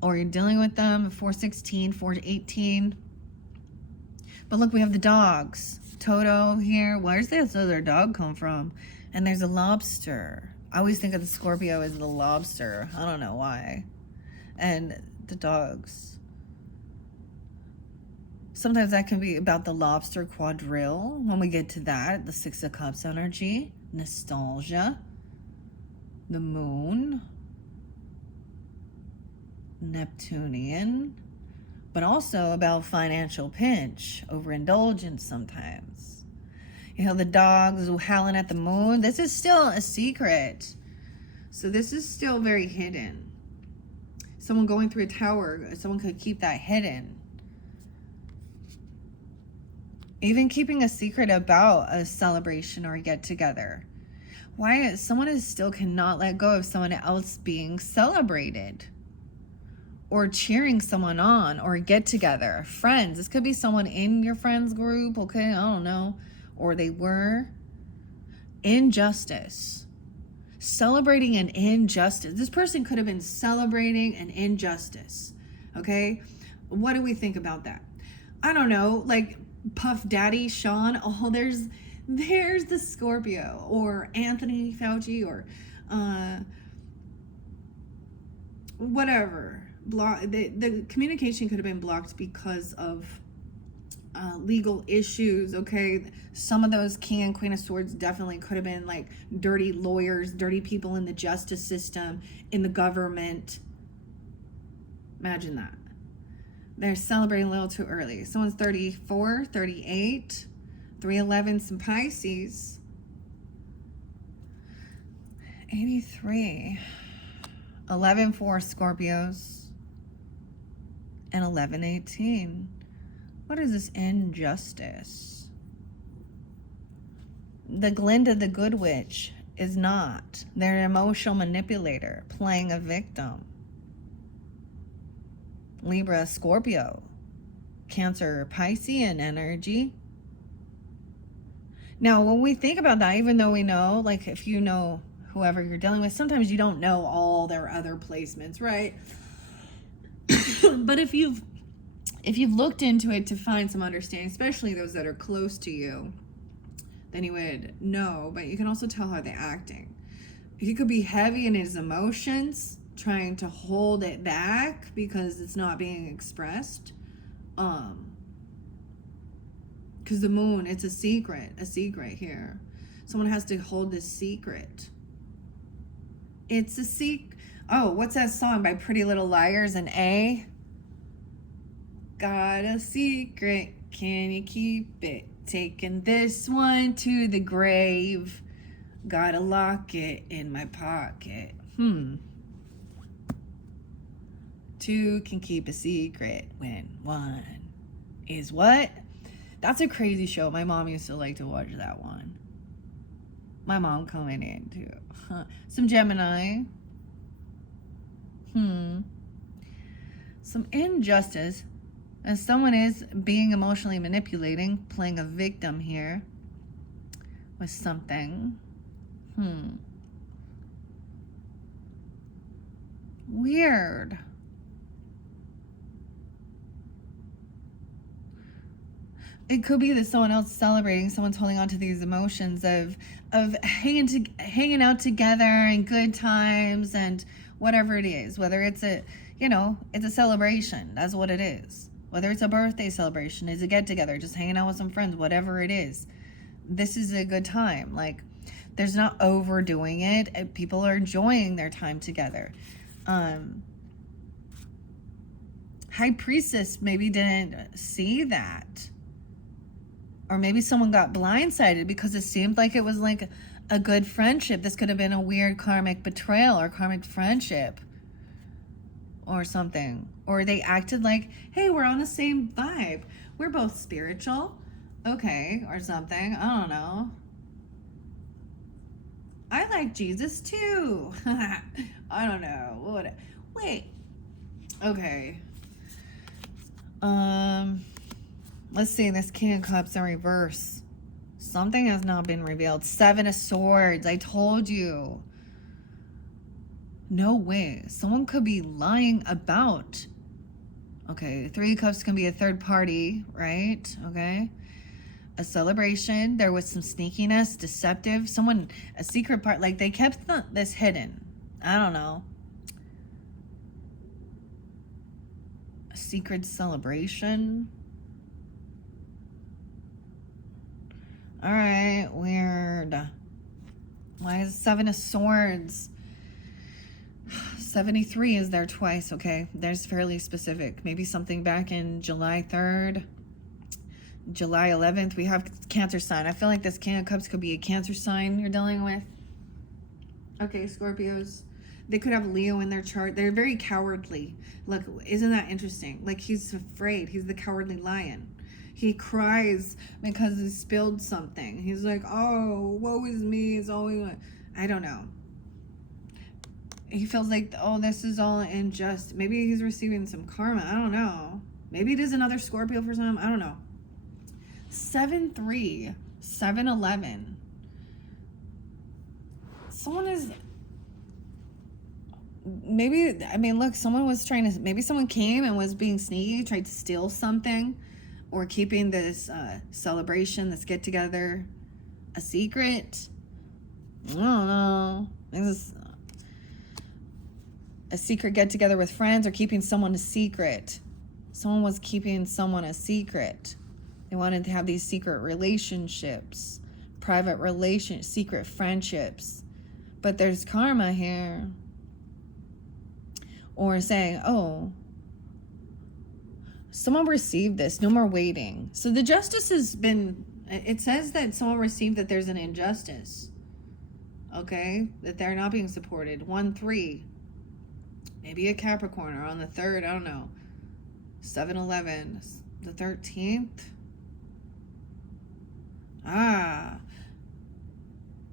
or you're dealing with them, 416, 418. But look, we have the dogs. Toto here. Where's this other dog come from? And there's a lobster. I always think of the Scorpio as the lobster. I don't know why. And the dogs. Sometimes that can be about the lobster quadrille. When we get to that, the Six of Cups energy, nostalgia, the moon, Neptunian, but also about financial pinch, overindulgence sometimes. You know, the dogs howling at the moon. This is still a secret. So this is still very hidden. Someone going through a tower, someone could keep that hidden. Even keeping a secret about a celebration or a get-together. Why someone is still cannot let go of someone else being celebrated or cheering someone on or get-together. Friends. This could be someone in your friends group, okay? I don't know. Or they were. Injustice. Celebrating an injustice. This person could have been celebrating an injustice, okay? What do we think about that? I don't know, like Puff Daddy Sean. Oh, there's the Scorpio, or Anthony Fauci, or whatever. The communication could have been blocked because of legal issues, okay? Some of those King and Queen of Swords definitely could have been like dirty lawyers, dirty people in the justice system, in the government. Imagine that. They're celebrating a little too early. Someone's 34, 38, 311, some Pisces. 83. 11 for Scorpios. And 1118. What is this injustice? The Glinda the Good Witch is not. They're an emotional manipulator playing a victim. Libra, Scorpio, Cancer, Piscean energy. Now, when we think about that, even though we know, like if you know whoever you're dealing with, sometimes you don't know all their other placements, right? But if you've looked into it to find some understanding, especially those that are close to you, then you would know. But you can also tell how they're acting. He could be heavy in his emotions, trying to hold it back because it's not being expressed. Because the moon, it's a secret here. Someone has to hold this secret. It's a secret. Oh, what's that song by Pretty Little Liars and A? Got a secret, can you keep it? Taking this one to the grave. Gotta lock it in my pocket. Two can keep a secret when one is what? That's a crazy show. My mom used to like to watch that one. My mom coming in too. Some Gemini. Some injustice. And someone is being emotionally manipulating, playing a victim here with something. Weird. It could be that someone else is celebrating, someone's holding on to these emotions of hanging out together and good times and whatever it is. Whether it's a, it's a celebration. That's what it is. Whether it's a birthday celebration, is a get together, just hanging out with some friends, whatever it is. This is a good time. Like, there's not overdoing it. People are enjoying their time together. High Priestess maybe didn't see that. Or maybe someone got blindsided because it seemed like it was like a good friendship. This could have been a weird karmic betrayal or karmic friendship or something. Or they acted like, hey, we're on the same vibe. We're both spiritual. Okay, or something. I don't know. I like Jesus too. I don't know. What? Wait. Okay. Let's see. This King of Cups in reverse. Something has not been revealed. Seven of Swords. I told you. No way. Someone could be lying about. Okay. Three of Cups can be a third party, right? Okay. A celebration. There was some sneakiness, deceptive. Someone, a secret part. Like they kept this hidden. I don't know. A secret celebration. All right. Weird. Why is Seven of Swords? 73 is there twice. Okay. There's fairly specific. Maybe something back in July 3rd. July 11th, we have Cancer sign. I feel like this King of Cups could be a Cancer sign you're dealing with. Okay, Scorpios. They could have Leo in their chart. They're very cowardly. Look, isn't that interesting? Like, he's afraid. He's the cowardly lion. He cries because he spilled something. He's like, oh, woe is me. It's always, I don't know. He feels like, oh, this is all unjust. Maybe he's receiving some karma. I don't know. Maybe it is another Scorpio for some. I don't know. 7-3, 7-11. Someone is, maybe, I mean, look, someone was trying to, maybe someone came and was being sneaky, tried to steal something, or keeping this celebration, this get together, a secret. I don't know. This is a secret get together with friends, or keeping someone a secret. Someone was keeping someone a secret. They wanted to have these secret relationships, private relations, secret friendships. But there's karma here. Or saying, oh, someone received this. No more waiting. So the justice has been, it says that someone received that there's an injustice. Okay? That they're not being supported. 1-3. Maybe a Capricorn, or on the 3rd, I don't know. 7-11. The 13th.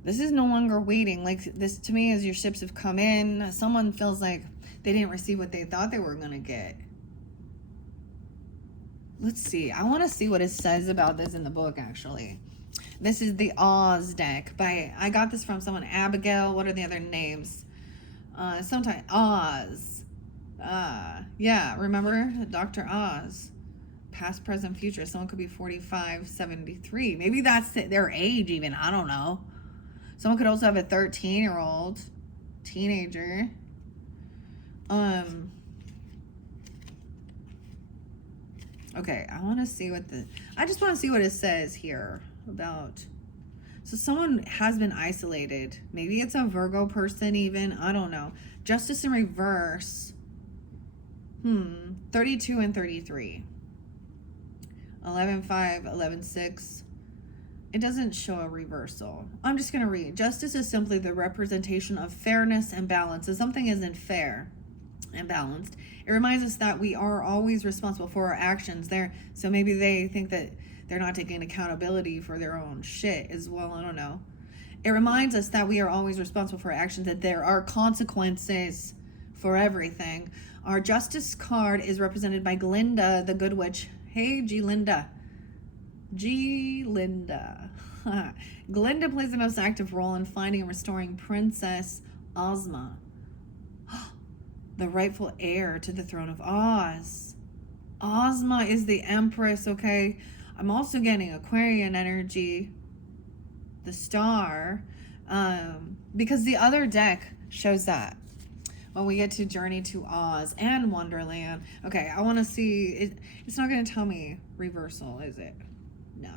This is no longer waiting. Like, this to me is your ships have come in. Someone feels like they didn't receive what they thought they were going to get. Let's see. I want to see what it says about this in the book, actually. This is the Oz deck. I got this from someone. Abigail. What are the other names? Sometimes Oz. Yeah, remember? Dr. Oz. Past, present, future. Someone could be 45, 73. Maybe that's their age even. I don't know. Someone could also have a 13-year-old teenager. Okay, I want to see I just want to see what it says here about, so someone has been isolated. Maybe it's a Virgo person even, I don't know. Justice in reverse. 32 and 33. 11, 5, 11, 6. It doesn't show a reversal. I'm just going to read. Justice is simply the representation of fairness and balance. If something isn't fair and balanced, it reminds us that we are always responsible for our actions there. So maybe they think that they're not taking accountability for their own shit as well. I don't know. It reminds us that we are always responsible for our actions, that there are consequences for everything. Our justice card is represented by Glinda, the Good Witch. Hey, Glinda. Glinda. Glinda plays the most active role in finding and restoring Princess Ozma, the rightful heir to the throne of Oz. Ozma is the Empress, okay? I'm also getting Aquarian energy, the Star, because the other deck shows that. When we get to Journey to Oz and Wonderland. Okay, I want to see, it's not going to tell me reversal, is it? No.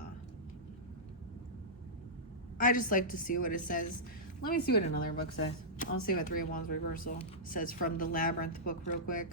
I just like to see what it says. Let me see what another book says. I'll see what Three of Wands reversal says from the Labyrinth book real quick.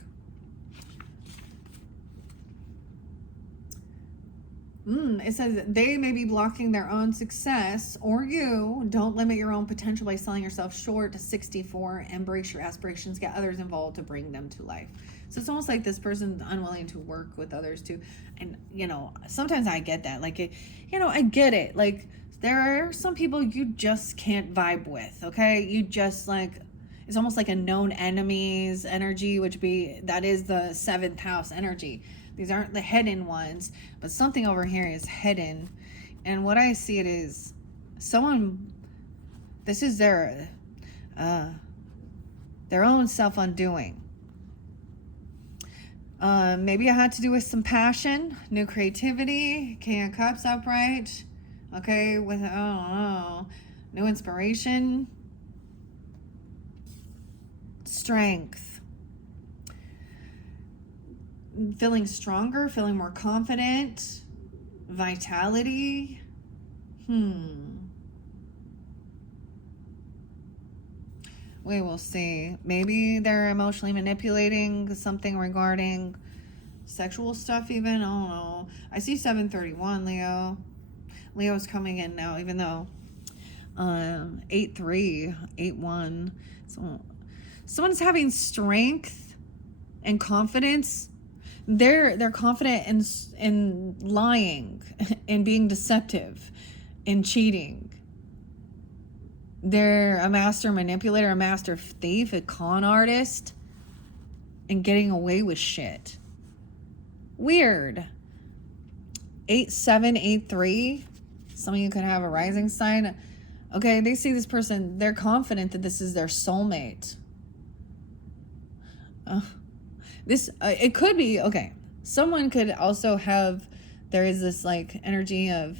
It says they may be blocking their own success, or you. Don't limit your own potential by selling yourself short to 64. Embrace your aspirations. Get others involved to bring them to life. So it's almost like this person's unwilling to work with others too. And, you know, sometimes I get that. Like, I get it. Like, there are some people you just can't vibe with, okay? You just, like, it's almost like a known enemies energy, that is the 7th house energy. These aren't the hidden ones, but something over here is hidden. And what I see it is someone, this is their own self-undoing. Maybe it had to do with some passion, new creativity, King of Cups upright. Okay, with, I don't know, new inspiration, strength. Feeling stronger, feeling more confident, vitality. We will see. Maybe they're emotionally manipulating something regarding sexual stuff even. I don't know. I see 731, Leo. Leo's coming in now, even though 8-3, 8-1. So someone's having strength and confidence. They're confident in lying and being deceptive and cheating. They're a master manipulator, a master thief, a con artist, and getting away with shit. Weird. 8-7-8-3. Some of you could have a rising sign. Okay, they see this person. They're confident that this is their soulmate. It could be, okay, someone could also have, there is this like energy of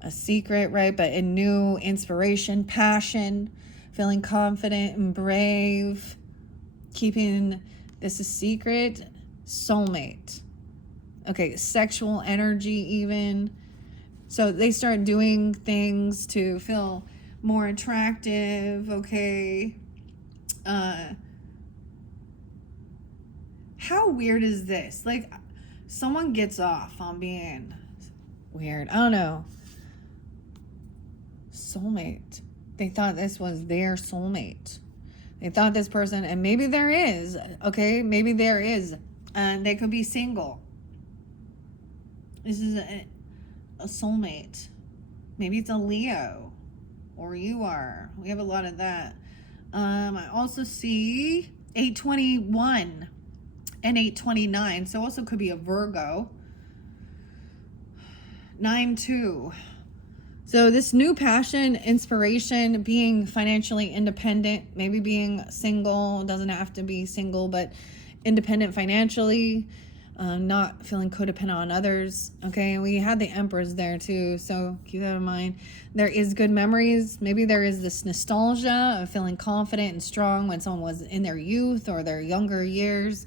a secret, right? But a new inspiration, passion, feeling confident and brave, keeping this a secret, soulmate. Okay, sexual energy even. So they start doing things to feel more attractive, okay? How weird is this? Like, someone gets off on being weird. I don't know. Soulmate. They thought this was their soulmate. They thought this person, and maybe there is, okay? Maybe there is. And they could be single. This is a soulmate. Maybe it's a Leo. Or you are. We have a lot of that. I also see 821. And 829, so also could be a Virgo. 9-2. So this new passion, inspiration, being financially independent, maybe being single, doesn't have to be single, but independent financially, not feeling codependent on others. Okay, we had the Empress there too, so keep that in mind. There is good memories. Maybe there is this nostalgia of feeling confident and strong when someone was in their youth or their younger years.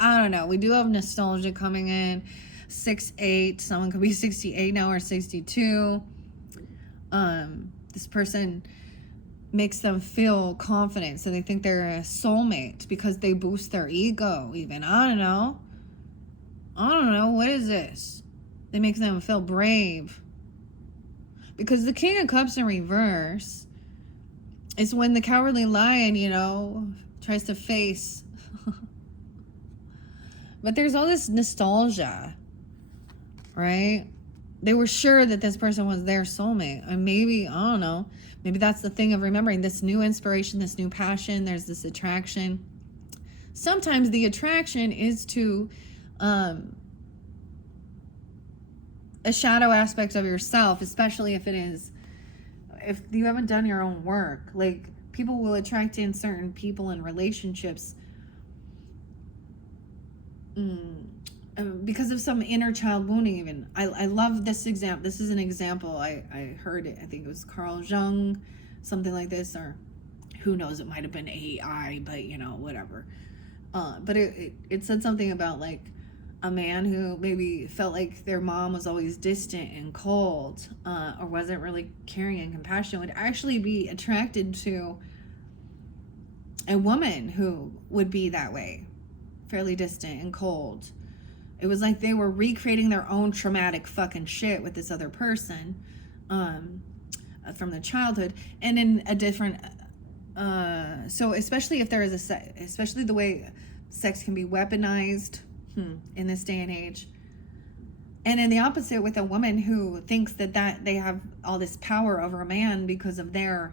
I don't know. We do have nostalgia coming in. 6'8", someone could be 68 now or 62. This person makes them feel confident, so they think they're a soulmate because they boost their ego even. I don't know. What is this? They make them feel brave. Because the King of Cups in reverse is when the Cowardly Lion, tries to face. But there's all this nostalgia, right? They were sure that this person was their soulmate. And maybe, I don't know, maybe that's the thing of remembering this new inspiration, this new passion. There's this attraction. Sometimes the attraction is to a shadow aspect of yourself, especially if you haven't done your own work. Like, people will attract in certain people in relationships because of some inner child wounding even. I love this example. This is an example. I heard it. I think it was Carl Jung, something like this, or who knows, it might have been AI, but whatever. But it said something about like a man who maybe felt like their mom was always distant and cold, or wasn't really caring and compassionate, would actually be attracted to a woman who would be that way, fairly distant and cold. It was like they were recreating their own traumatic fucking shit with this other person from their childhood, and in a different so especially if there is especially the way sex can be weaponized in this day and age. And in the opposite, with a woman who thinks that they have all this power over a man because of their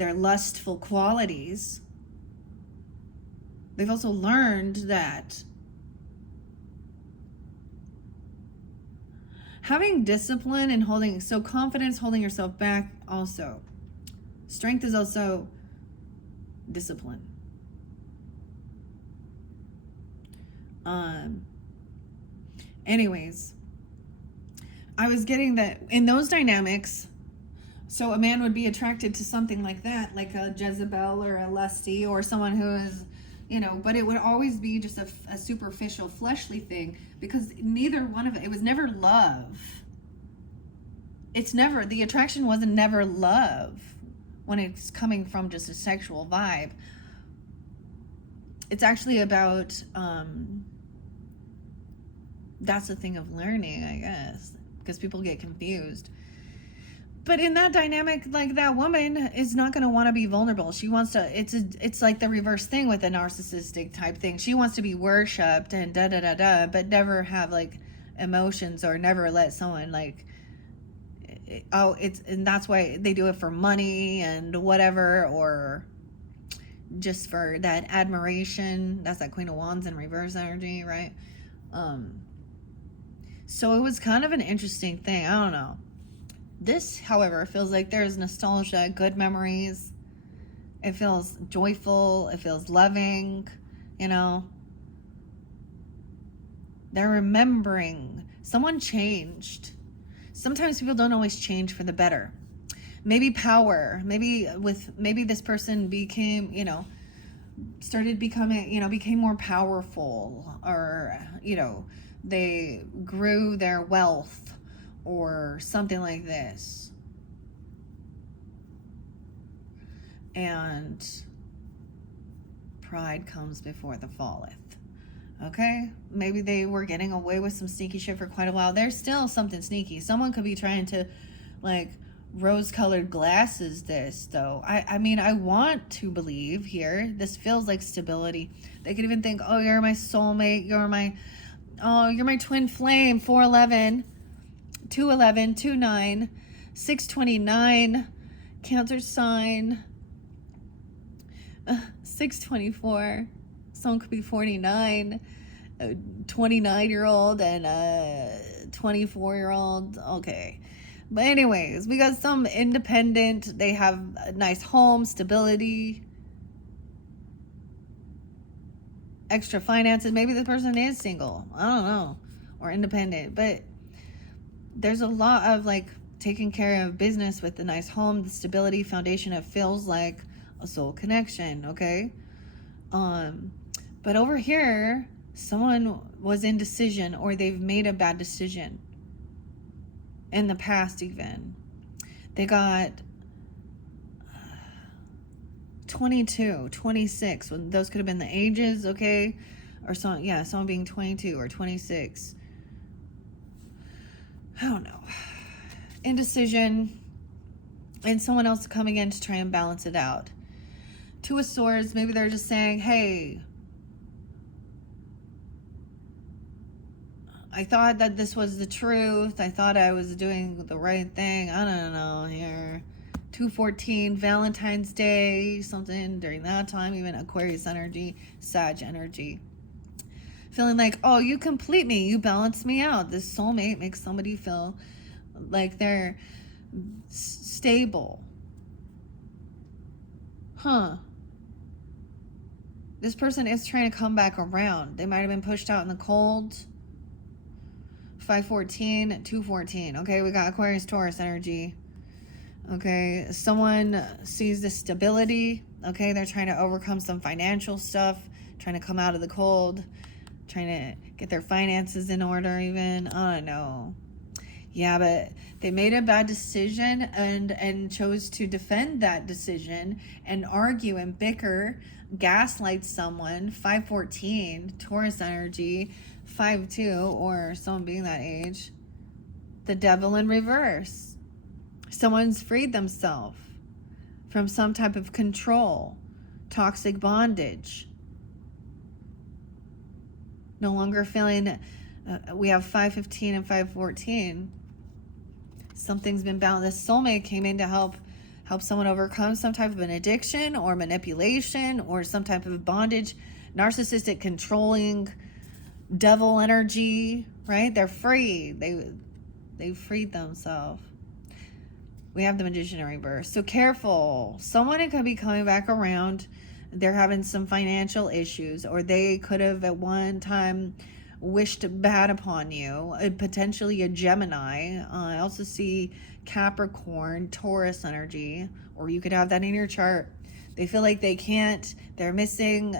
lustful qualities. They've also learned that having discipline and confidence, holding yourself back also. Strength is also discipline. Anyways, I was getting that in those dynamics, so a man would be attracted to something like that, like a Jezebel or a Lusty or someone who is, but it would always be just a superficial fleshly thing, because neither one of it was never love. The attraction wasn't never love when it's coming from just a sexual vibe. It's actually about, that's the thing of learning, I guess, because people get confused. But in that dynamic, like, that woman is not going to want to be vulnerable. She wants to, it's like the reverse thing with a narcissistic type thing. She wants to be worshipped and but never have like emotions, or never let someone like, and that's why they do it for money and whatever, or just for that admiration. That's that Queen of Wands in reverse energy, right? So it was kind of an interesting thing. I don't know. This, however, feels like there's nostalgia, good memories. It feels joyful. It feels loving, They're remembering. Someone changed. Sometimes people don't always change for the better. Maybe power. Maybe this person became, became more powerful, or, they grew their wealth or something like this. And pride comes before the falleth. Okay? Maybe they were getting away with some sneaky shit for quite a while. There's still something sneaky. Someone could be trying to, like, rose-colored glasses this, though. I mean, I want to believe here. This feels like stability. They could even think, oh, you're my soulmate. You're my twin flame. 411, 211, 29, 629, Cancer sign. 624. Someone could be 49, a 29-year-old and a 24-year-old. Okay. But anyways, we got some independent. They have a nice home, stability. extra finances. Maybe the person is single. I don't know. Or independent. But there's a lot of like taking care of business with the nice home, the stability, foundation. It feels like a soul connection, okay? But over here, someone was indecision, or they've made a bad decision in the past even. They got 22, 26. Those could have been the ages, okay? Or someone being 22 or 26. I don't know. Indecision, and someone else coming in to try and balance it out. Two of Swords, maybe they're just saying, hey, I thought that this was the truth. I thought I was doing the right thing. I don't know here. 214, Valentine's Day, something during that time, even Aquarius energy, Sag energy. Feeling like, oh, you complete me. You balance me out. This soulmate makes somebody feel like they're stable. This person is trying to come back around. They might have been pushed out in the cold. 514, 214. Okay, we got Aquarius, Taurus energy. Okay, someone sees the stability. Okay, they're trying to overcome some financial stuff, trying to come out of the cold, trying to get their finances in order even. I don't know. Yeah, but they made a bad decision and chose to defend that decision and argue and bicker, gaslight someone. 514, Taurus energy. 5-2, or someone being that age. The Devil in reverse. Someone's freed themselves from some type of control, toxic bondage. No longer feeling, we have 515 and 514. Something's been bound. This soulmate came in to help someone overcome some type of an addiction or manipulation or some type of bondage, narcissistic, controlling, devil energy, right? They're free. They freed themselves. We have the Magician in reverse. So careful. Someone could be coming back around. They're having some financial issues, or they could have at one time wished bad upon you. Potentially a Gemini. I also see Capricorn, Taurus energy, or you could have that in your chart. They feel like they can't. They're missing.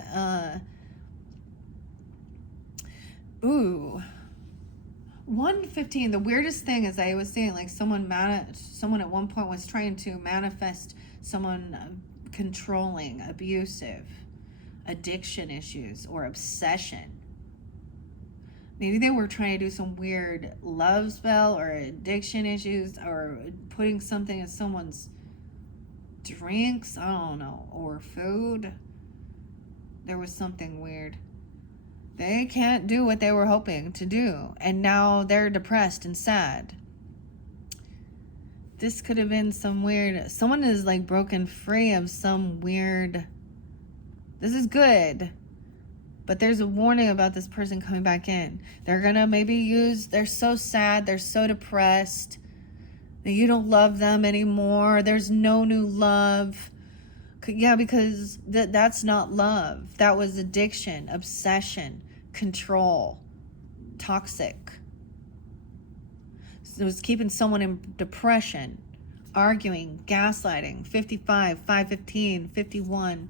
115. The weirdest thing is, I was saying, like someone at one point was trying to manifest someone controlling, abusive, addiction issues, or obsession. Maybe they were trying to do some weird love spell or addiction issues, or putting something in someone's drinks, I don't know, or food. There was something weird. They can't do what they were hoping to do, and now they're depressed and sad. This could have been some weird, someone is like broken free of some weird, this is good, but there's a warning about this person coming back in. They're gonna maybe they're so sad, they're so depressed, that you don't love them anymore, there's no new love. Yeah, because that's not love. That was addiction, obsession, control, toxic. So it was keeping someone in depression, arguing, gaslighting. 55, 515, 51.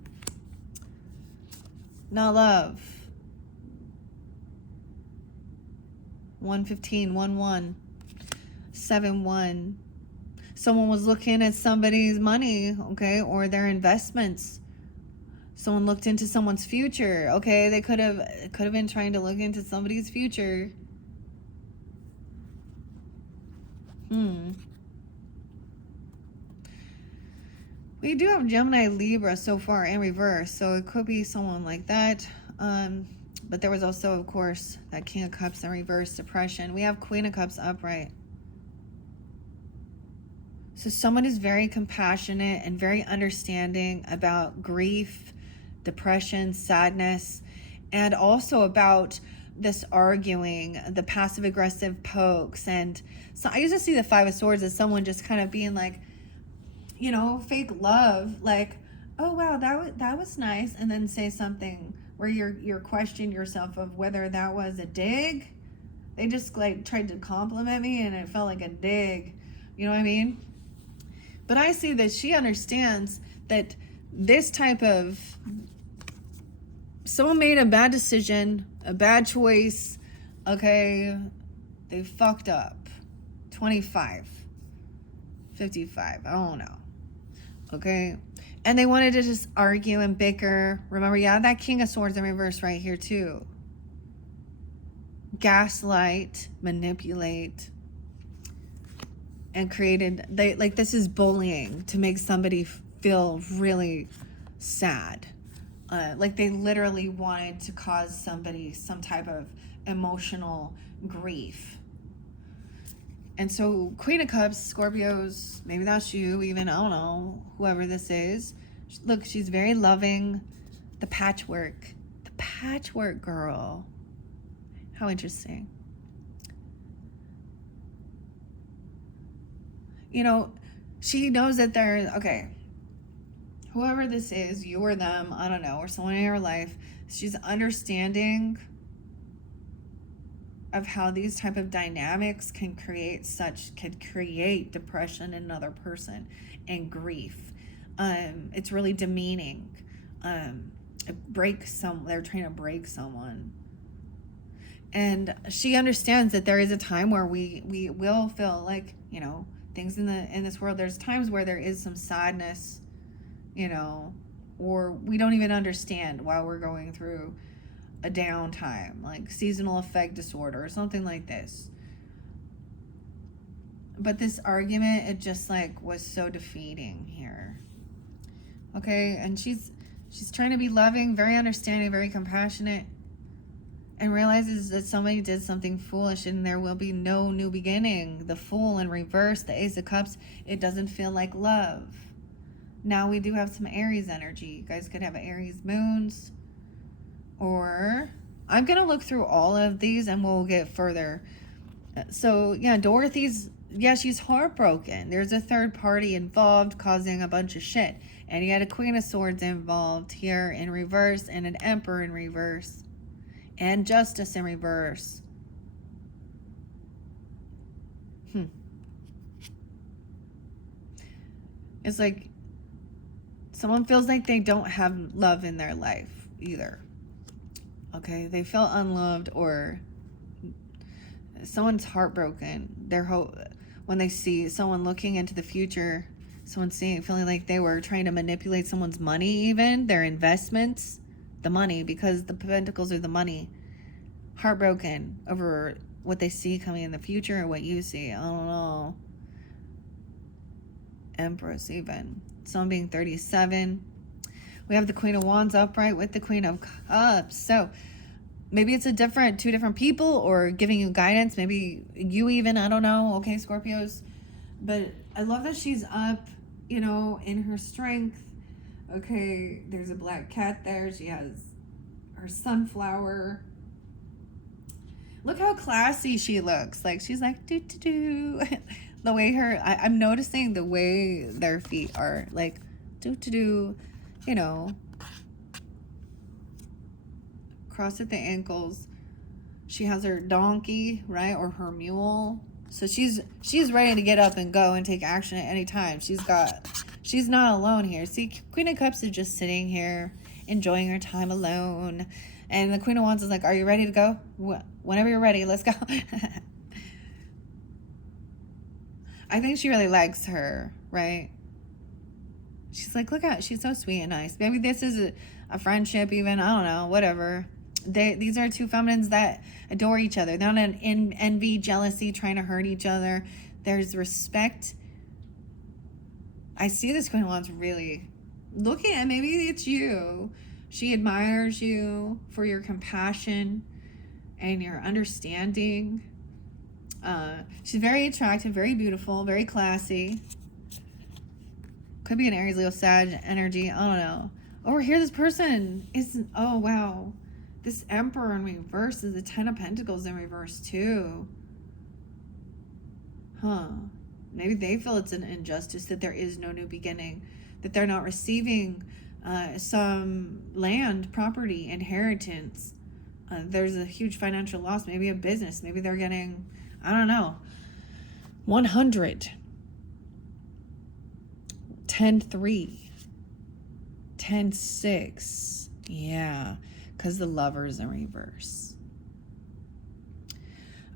Not love. 115, 11, 71. Someone was looking at somebody's money, okay, or their investments. Someone looked into someone's future, okay? They could have been trying to look into somebody's future. We do have Gemini, Libra so far in reverse, so it could be someone like that. But there was also, of course, that King of Cups in reverse, depression. We have Queen of Cups upright. So someone is very compassionate and very understanding about grief, depression, sadness, and also about this arguing, the passive aggressive pokes. And so I used to see the Five of Swords as someone just kind of being like, you know, fake love, like, oh wow, that was nice, and then say something where you're questioning yourself of whether that was a dig. They just like tried to compliment me and it felt like a dig. You know what I mean? But I see that she understands that this type of, someone made a bad decision, a bad choice, okay, they fucked up. 25, 55, I don't know, okay? And they wanted to just argue and bicker. Remember, yeah, that King of Swords in reverse right here too. Gaslight, manipulate, and created, this is bullying to make somebody feel really sad. Like they literally wanted to cause somebody some type of emotional grief. And so Queen of Cups, Scorpios, maybe that's you even, I don't know, whoever this is. Look, she's very loving. The patchwork girl. How interesting. You know, she knows that they're, okay, whoever this is, you or them, I don't know, or someone in your life, she's understanding of how these type of dynamics can create depression in another person and grief. It's really demeaning. They're trying to break someone. And she understands that there is a time where we will feel like, you know, things in this world, there's times where there is some sadness, you know, or we don't even understand while we're going through a downtime, like seasonal affect disorder or something like this. But this argument, it just like was so defeating here. Okay, and she's trying to be loving, very understanding, very compassionate, and realizes that somebody did something foolish and there will be no new beginning. The Fool in reverse, the Ace of Cups, it doesn't feel like love. Now we do have some Aries energy. You guys could have Aries moons. Or I'm going to look through all of these and we'll get further. So, yeah, Dorothy's, yeah, she's heartbroken. There's a third party involved causing a bunch of shit. And you had a Queen of Swords involved here in reverse and an Emperor in reverse. And Justice in reverse. It's like someone feels like they don't have love in their life either. Okay, they feel unloved, or someone's heartbroken. When they see someone looking into the future, someone feeling like they were trying to manipulate someone's money, even their investments, the money, because the Pentacles are the money. Heartbroken over what they see coming in the future or what you see. I don't know. Empress even. Someone being 37. We have the Queen of Wands upright with the Queen of Cups. So maybe it's two different people, or giving you guidance. Maybe you even, I don't know. Okay, Scorpios. But I love that she's up, you know, in her strength. Okay, there's a black cat there. She has her sunflower. Look how classy she looks. Like, she's like, do. The way I'm noticing the way their feet are, like, do, you know, cross at the ankles. She has her donkey, right, or her mule. So she's ready to get up and go and take action at any time. She's not alone here. See, Queen of Cups is just sitting here enjoying her time alone. And the Queen of Wands is like, are you ready to go? Whenever you're ready, let's go. I think she really likes her, right? She's like, look at, she's so sweet and nice. Maybe this is a friendship even, I don't know, whatever. These are two feminines that adore each other. They're not in envy, jealousy, trying to hurt each other. There's respect. I see this Queen of Wands really looking at, maybe it's you. She admires you for your compassion and your understanding. She's very attractive, very beautiful, very classy. Could be an Aries, Leo, Sag energy. I don't know. Over here, this person isn't. Oh, wow. This Emperor in reverse is the 10 of Pentacles in reverse, too. Huh. Maybe they feel it's an injustice, that there is no new beginning, that they're not receiving some land, property, inheritance. There's a huge financial loss, maybe a business, maybe they're getting, I don't know, 100, 10-3, 10-6. Yeah, because the Lover's in reverse.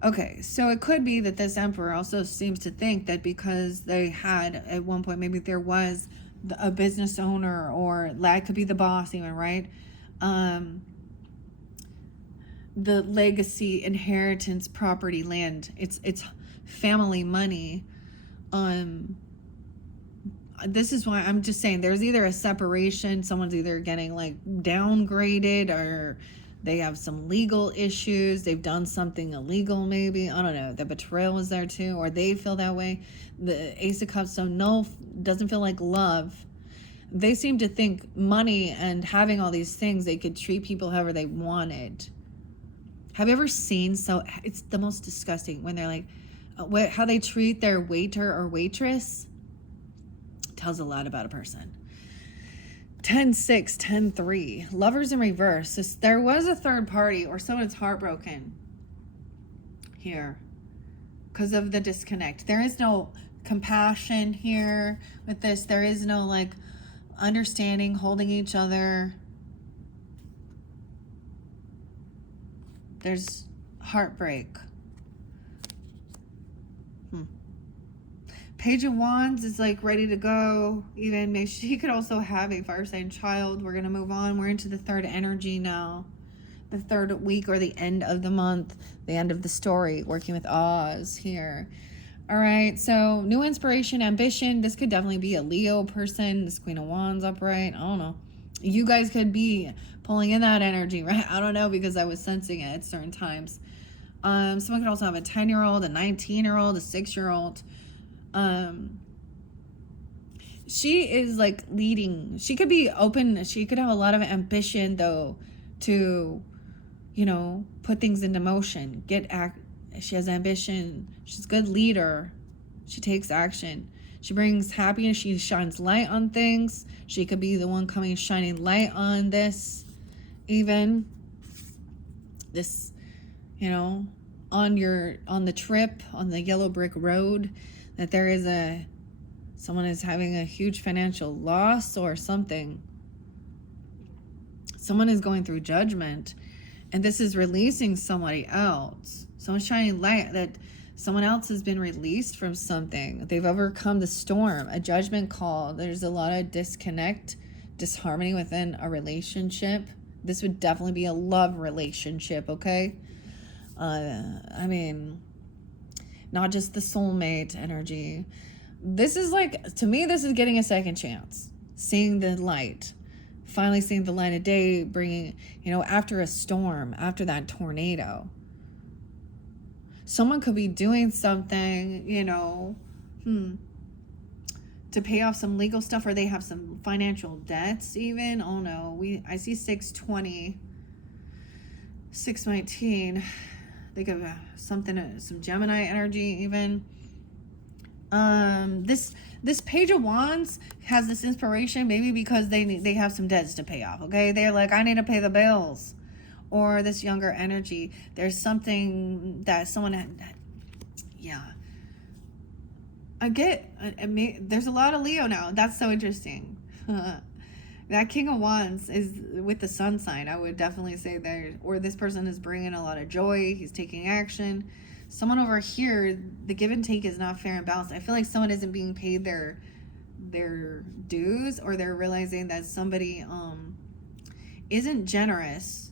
Okay, so it could be that this Emperor also seems to think that because they had at one point, maybe there was a business owner, or that could be the boss even, right? The legacy, inheritance, property, land, it's family money. This is why I'm just saying there's either a separation, someone's either getting like downgraded, or they have some legal issues, they've done something illegal maybe, I don't know, the betrayal was there too, or they feel that way. The Ace of Cups, so no, doesn't feel like love. They seem to think money and having all these things, they could treat people however they wanted. Have you ever seen, so it's the most disgusting when they're like, how they treat their waiter or waitress tells a lot about a person. 10-6, 10-3. Lovers in reverse. There was a third party, or someone's heartbroken here because of the disconnect. There is no compassion here with this. There is no like understanding, holding each other. There's heartbreak. Page of Wands is like ready to go. Even maybe she could also have a fire sign child. We're going to move on. We're into the third energy now. The third week, or the end of the month. The end of the story. Working with Oz here. All right. So new inspiration, ambition. This could definitely be a Leo person. This Queen of Wands upright. I don't know. You guys could be pulling in that energy, right? I don't know, because I was sensing it at certain times. Someone could also have a 10-year-old, a 19-year-old, a 6-year-old. She is like leading. She could be open. She could have a lot of ambition though to, put things into motion. She has ambition. She's a good leader. She takes action. She brings happiness. She shines light on things. She could be the one coming shining light on this, even this, on the trip, on the yellow brick road, that there is someone is having a huge financial loss or something. Someone is going through judgment, and this is releasing somebody else. Someone's shining light that someone else has been released from something. They've overcome the storm, a judgment call. There's a lot of disconnect, disharmony within a relationship. This would definitely be a love relationship, okay? Not just the soulmate energy. This is like, to me, this is getting a second chance. Seeing the light. Finally seeing the light of day, bringing, after a storm, after that tornado. Someone could be doing something, to pay off some legal stuff, or they have some financial debts even. Oh no, I see 620, 619. Think of something, some Gemini energy even. This Page of Wands has this inspiration, maybe because they have some debts to pay off. Okay, they're like, I need to pay the bills. Or this younger energy, there's something that someone had. Yeah, there's a lot of Leo now. That's so interesting. That King of Wands is with the sun sign. I would definitely say or this person is bringing a lot of joy. He's taking action. Someone over here, the give and take is not fair and balanced. I feel like someone isn't being paid their dues, or they're realizing that somebody isn't generous.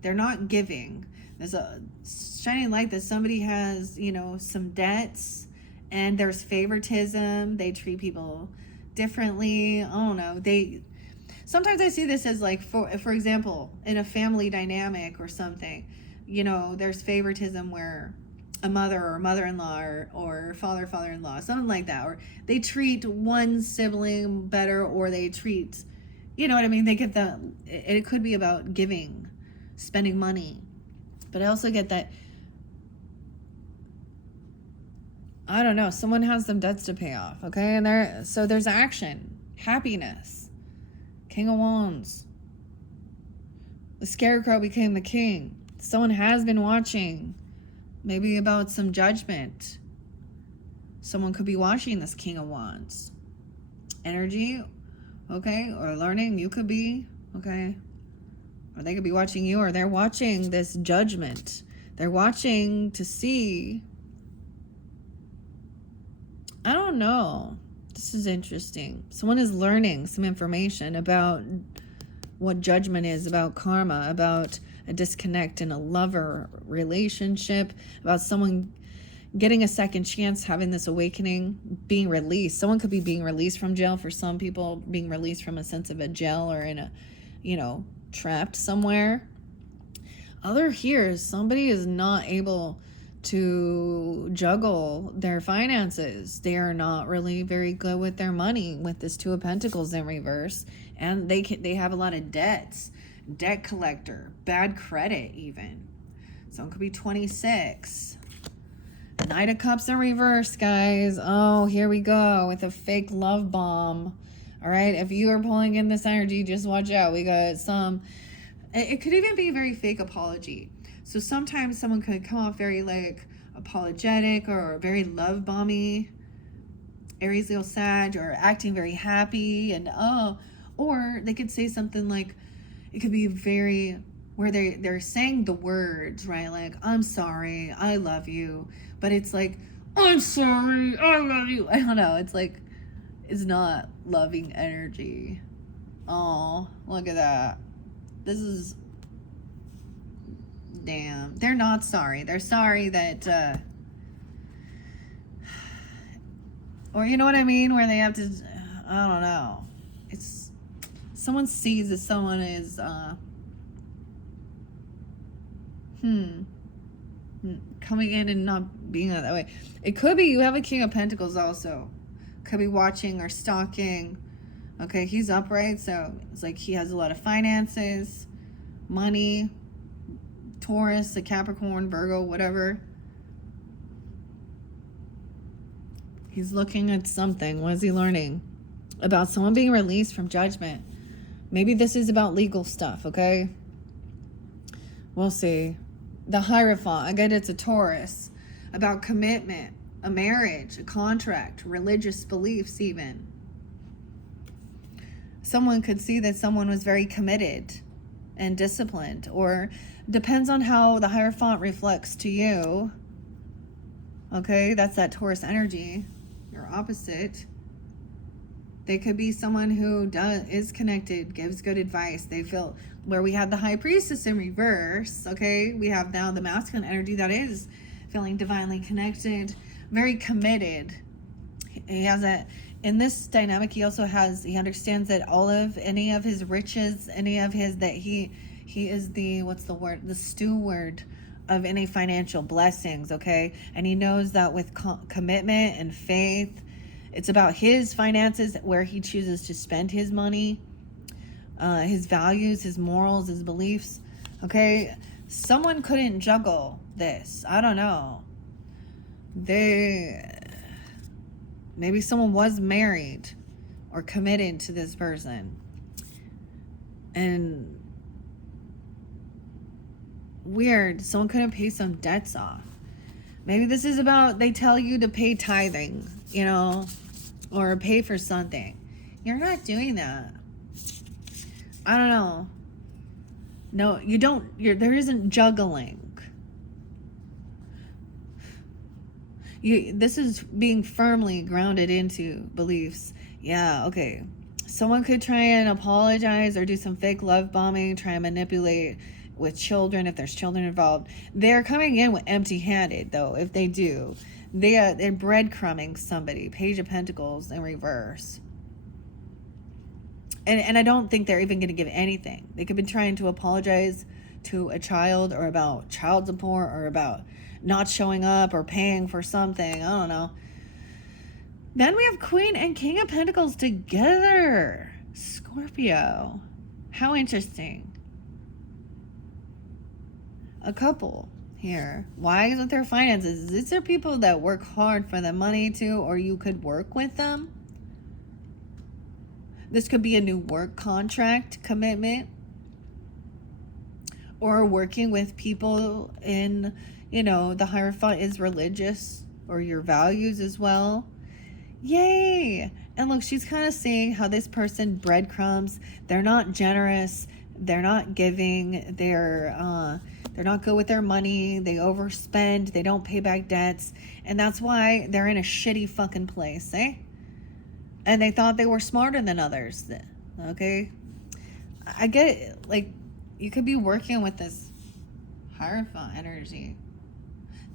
They're not giving. There's a shining light that somebody has, some debts, and there's favoritism. They treat people differently. I don't know. Sometimes I see this as like, for example, in a family dynamic or something, there's favoritism where a mother or mother-in-law or father-in-law, something like that, or they treat one sibling better, or they treat, you know what I mean? They get it could be about giving, spending money, but I also get that, I don't know, someone has some debts to pay off, okay? And there's action, happiness, King of Wands. The Scarecrow became the king. Someone has been watching. Maybe about some judgment. Someone could be watching this King of Wands energy, okay? Or learning. You could be, okay? Or they could be watching you, or they're watching this judgment. They're watching to see. I don't know. This is interesting. Someone is learning some information about what judgment is, about karma, about a disconnect in a lover relationship, about someone getting a second chance, having this awakening, being released. Someone could be being released from jail. For some people, being released from a sense of a jail or in a, trapped somewhere. Other here, somebody is not able to juggle their finances. They are not really very good with their money with this Two of Pentacles in reverse. And they have a lot of debts. Debt collector, bad credit even. Someone could be 26. Knight of Cups in reverse, guys. Oh, here we go with a fake love bomb. All right, if you are pulling in this energy, just watch out. We got some, it could even be a very fake apology. So sometimes someone could come off very like apologetic or very love bomby, Aries, Leo, Sag, or acting very happy and or they could say something like, it could be very where they're saying the words, right? Like, I'm sorry, I love you. But it's like, I'm sorry, I love you. I don't know. It's like, it's not loving energy. Oh, look at that. This is, damn. They're not sorry. They're sorry that, or you know what I mean? Where they have to, I don't know. It's, someone sees that someone is, coming in and not being that way. It could be you have a King of Pentacles also. Could be watching or stalking. Okay, he's upright, so it's like he has a lot of finances, money, Taurus, a Capricorn, Virgo, whatever. He's looking at something. What is he learning? About someone being released from judgment. Maybe this is about legal stuff, okay? We'll see. The Hierophant, I get it's a Taurus. About commitment, a marriage, a contract, religious beliefs even. Someone could see that someone was very committed and disciplined, or depends on how the Hierophant reflects to you. Okay, that's that Taurus energy, your opposite. They could be someone who is connected, gives good advice. They feel, where we have the High Priestess in reverse, okay? We have now the masculine energy that is feeling divinely connected, very committed. He has a, in this dynamic, he also has, he understands that any of his riches, any of his, that he is the, what's the word? The steward of any financial blessings, okay? And he knows that with commitment and faith, it's about his finances, where he chooses to spend his money, his values, his morals, his beliefs. Okay, someone couldn't juggle this. I don't know. Maybe someone was married or committed to this person. And weird, someone couldn't pay some debts off. Maybe this is about, they tell you to pay tithing, or pay for something. You're not doing that. I don't know. No, you don't. There isn't juggling. This is being firmly grounded into beliefs. Yeah, okay. Someone could try and apologize or do some fake love bombing, try and manipulate with children if there's children involved. They're coming in with empty-handed, though, if they do. They're breadcrumbing somebody. Page of Pentacles in reverse. And I don't think they're even going to give anything. They could be trying to apologize to a child, or about child support, or about not showing up or paying for something. I don't know. Then we have Queen and King of Pentacles together. Scorpio. How interesting. A couple here. Wise with their finances. These are people that work hard for the money too, or you could work with them. This could be a new work contract commitment, or working with people in, the Hierophant is religious, or your values as well. Yay! And look, she's kind of seeing how this person breadcrumbs. They're not generous. They're not giving. They're not good with their money. They overspend. They don't pay back debts. And that's why they're in a shitty fucking place, eh? And they thought they were smarter than others. Okay? I get it. Like, you could be working with this Hierophant energy.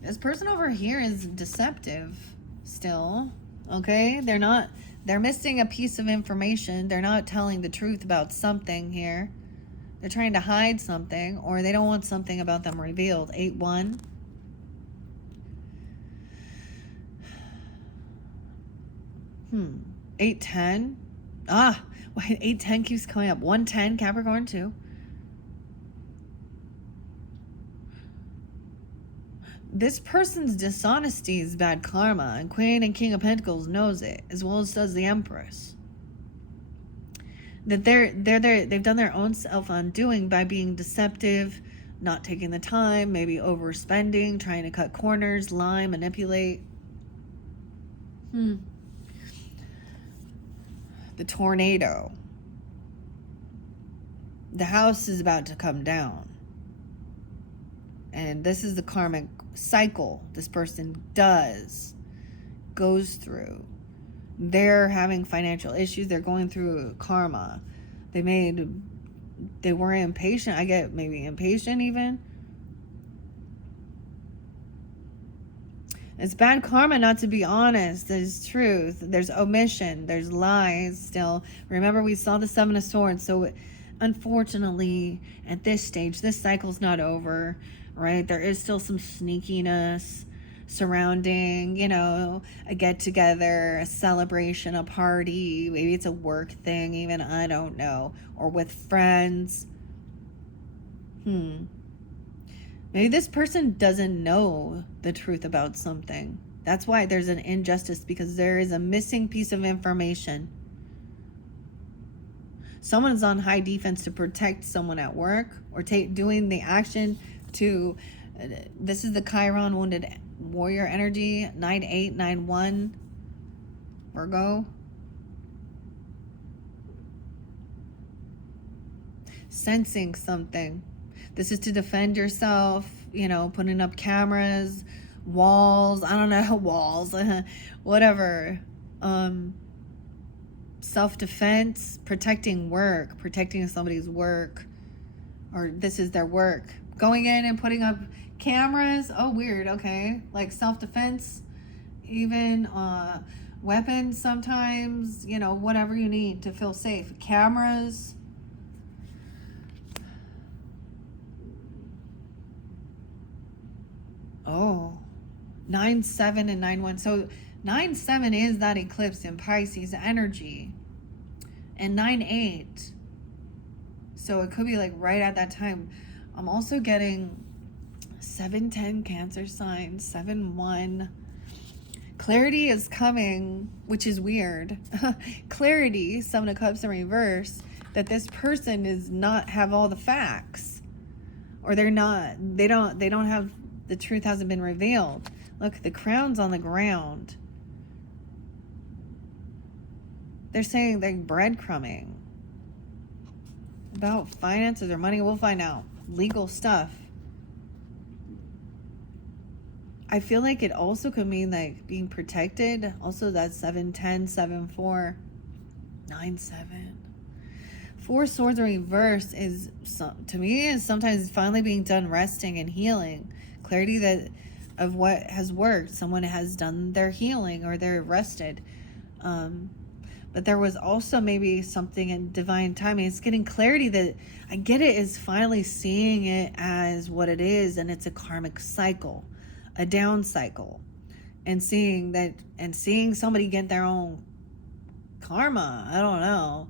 This person over here is deceptive still. Okay? They're missing a piece of information. They're not telling the truth about something here. They're trying to hide something, or they don't want something about them revealed. 8-1. 8-10. 8-10 keeps coming up. 1-10, Capricorn 2. This person's dishonesty is bad karma, and Queen and King of Pentacles knows it, as well as does the Empress. That they've done their own self-undoing by being deceptive, not taking the time, maybe overspending, trying to cut corners, lie, manipulate. The tornado. The house is about to come down. And this is the karmic cycle this person goes through. They're having financial issues. They're going through karma. They were impatient. I get maybe impatient even. It's bad karma not to be honest. There's truth. There's omission. There's lies still. Remember, we saw the 7 of Swords. So unfortunately, at this stage, this cycle's not over, right? There is still some sneakiness surrounding, a get-together, a celebration, a party. Maybe it's a work thing even. I don't know. Or with friends. Maybe this person doesn't know the truth about something. That's why there's an injustice, because there is a missing piece of information. Someone's on high defense to protect someone at work, or doing the action to... this is the Chiron Wounded Warrior energy. 9-8, 9-1. Virgo. Sensing something. This is to defend yourself, putting up cameras, walls, I don't know, walls, whatever. Self-defense, protecting work, protecting somebody's work, or this is their work. Going in and putting up cameras, oh, weird, okay. Like self-defense, even weapons sometimes, whatever you need to feel safe. Cameras. Oh, 9-7 and 9-1. So 9-7 is that eclipse in Pisces energy. And 9-8. So it could be like right at that time. I'm also getting 7-10 Cancer sign, 7-1. Clarity is coming, which is weird. Clarity, 7 of Cups in reverse, that this person is not have all the facts. Or they don't have... the truth hasn't been revealed. Look, the crown's on the ground. They're saying they're breadcrumbing. About finances or money, we'll find out. Legal stuff. I feel like it also could mean like being protected. Also, that's 7-10, 7-4, 9-7. 4 Swords in reverse is, to me, is sometimes finally being done resting and healing. Clarity that of what has worked. Someone has done their healing or they're rested. But there was also maybe something in divine timing. It's getting clarity that I get it is finally seeing it as what it is, and it's a karmic cycle, a down cycle, and seeing that and seeing somebody get their own karma. I don't know,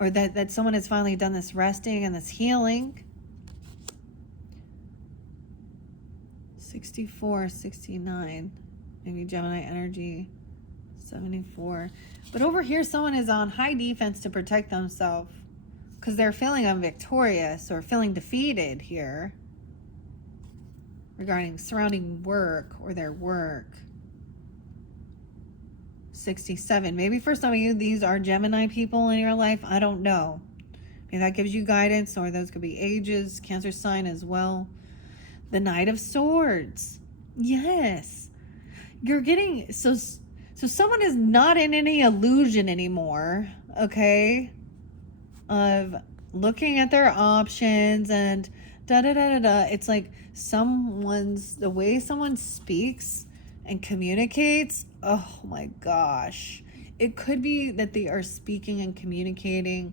or that someone has finally done this resting and this healing. 64, 69, maybe Gemini energy, 74. But over here, someone is on high defense to protect themselves because they're feeling unvictorious or feeling defeated here regarding surrounding work or their work. 67. Maybe for some of you, these are Gemini people in your life. I don't know. Maybe that gives you guidance, or those could be ages, Cancer sign as well. The Knight of Swords. Yes. You're getting, so someone is not in any illusion anymore, okay, of looking at their options and da-da-da-da-da. It's like the way someone speaks and communicates, oh my gosh. It could be that they are speaking and communicating,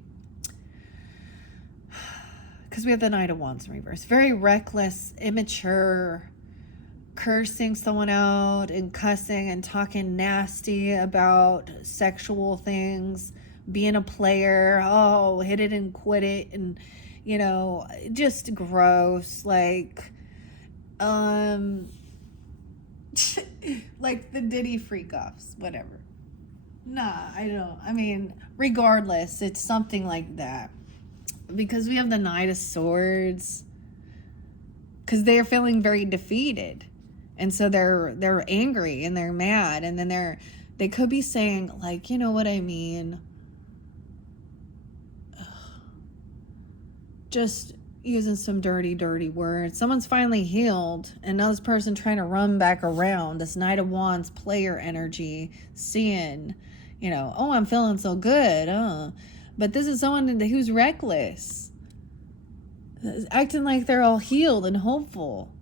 because we have the Knight of Wands in reverse. Very reckless, immature, cursing someone out and cussing and talking nasty about sexual things, being a player, oh, hit it and quit it, and, you know, just gross, like, like the Diddy freak-offs, whatever. Nah, I mean, regardless, it's something like that. Because we have the Knight of Swords, because they're feeling very defeated, and so they're angry and they're mad, and then they could be saying, like, you know what I mean, just using some dirty words. Someone's finally healed, and now this person trying to run back around. This Knight of Wands player energy, seeing, you know, oh, I'm feeling so good, but this is someone who's reckless, acting like they're all healed and hopeful,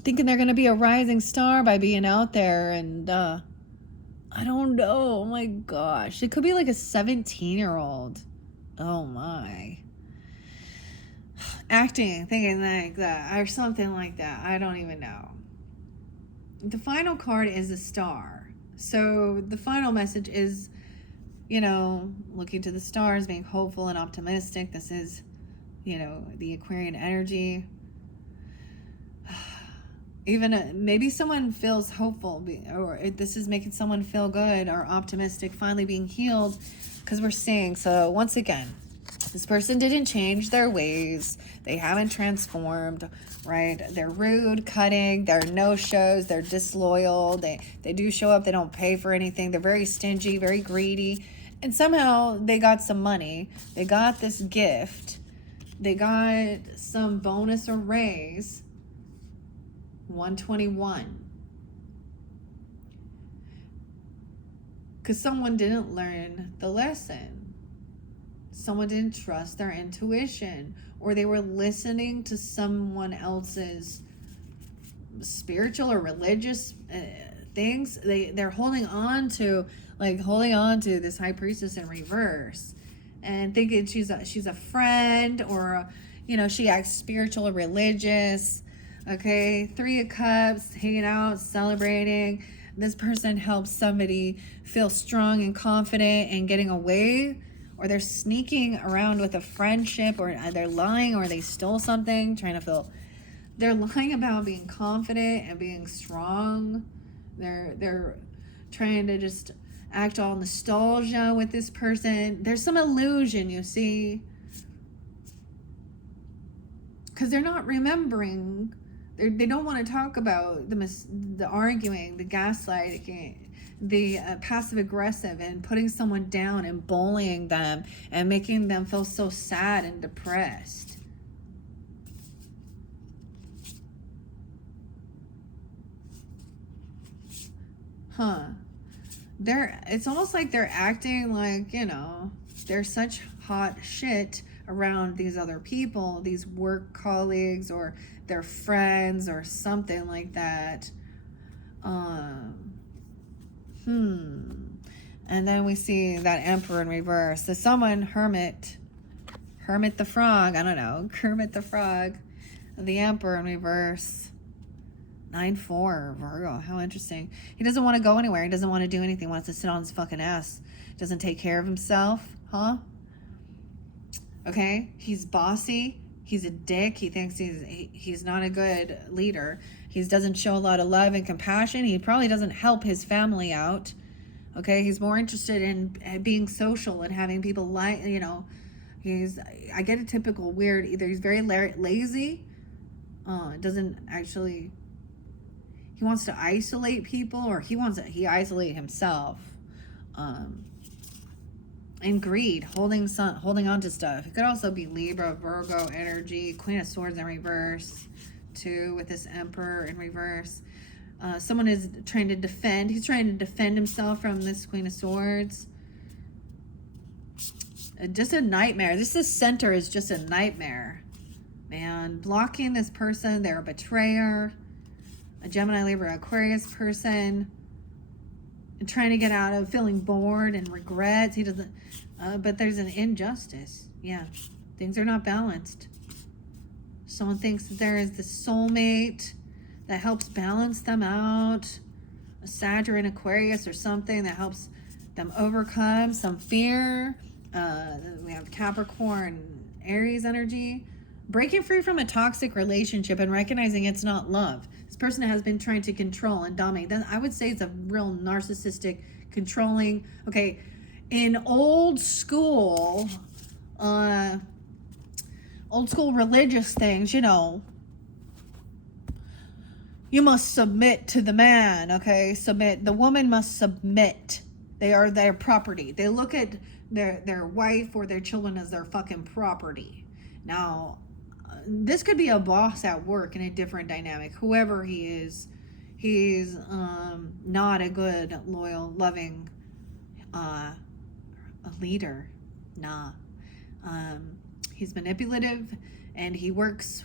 thinking they're going to be a rising star by being out there. And I don't know. Oh my gosh. It could be like a 17-year-old. Oh my. Acting, thinking like that, or something like that. I don't even know. The final card is a star. So the final message is, you know, looking to the stars, being hopeful and optimistic. This is, you know, the Aquarian energy. Even maybe someone feels hopeful, or this is making someone feel good or optimistic, finally being healed, because we're seeing. So once again, this person didn't change their ways. They haven't transformed, right? They're rude, cutting, they're no-shows, they're disloyal. They do show up, they don't pay for anything. They're very stingy, very greedy. And somehow they got some money. They got this gift. They got some bonus or raise. 121. Because someone didn't learn the lesson. Someone didn't trust their intuition, or they were listening to someone else's spiritual or religious things. They're holding on to this High Priestess in reverse, and thinking she's a friend, or, you know, she acts spiritual or religious. Okay, 3 of Cups, hanging out, celebrating. This person helps somebody feel strong and confident and getting away, or they're sneaking around with a friendship, or they're lying, or they stole something, trying to feel. They're lying about being confident and being strong. They're trying to just act all nostalgia with this person. There's some illusion, you see, because they're not remembering. They don't want to talk about the arguing, the gaslighting, the passive aggressive, and putting someone down and bullying them and making them feel so sad and depressed. It's almost like they're acting like, you know, they're such hot shit around these other people, these work colleagues, or their friends, or something like that. And then we see that Emperor in reverse. So someone, Hermit the Frog, I don't know, Kermit the Frog, the Emperor in reverse. 9-4, Virgo, how interesting. He doesn't want to go anywhere. He doesn't want to do anything. Wants to sit on his fucking ass. Doesn't take care of himself, huh? Okay, he's bossy. He's a dick. He thinks he's not a good leader. He doesn't show a lot of love and compassion. He probably doesn't help his family out. Okay, he's more interested in being social and having people like, I get a typical weird, either he's very lazy, doesn't actually, he wants to isolate people, or he isolate himself. And greed, holding on to stuff. It could also be Libra, Virgo energy, Queen of Swords in reverse, too, with this Emperor in reverse. Someone is trying to defend. He's trying to defend himself from this Queen of Swords. Just a nightmare. This center is just a nightmare, man. Blocking this person. They're a betrayer. A Gemini, Libra, Aquarius person. And trying to get out of feeling bored and regrets. He doesn't. But there's an injustice. Yeah. Things are not balanced. Someone thinks that there is the soulmate that helps balance them out, a Sag or an Aquarius or something that helps them overcome some fear. We have Capricorn, Aries energy, breaking free from a toxic relationship and recognizing it's not love. This person has been trying to control and dominate. I would say it's a real narcissistic, controlling. Okay, in old school religious things, you must submit to the man, okay? Submit. The woman must submit. They are their property. They look at their wife or their children as their fucking property. Now, this could be a boss at work in a different dynamic. Whoever he is, he's not a good, loyal, loving a leader. Nah. He's manipulative, and he works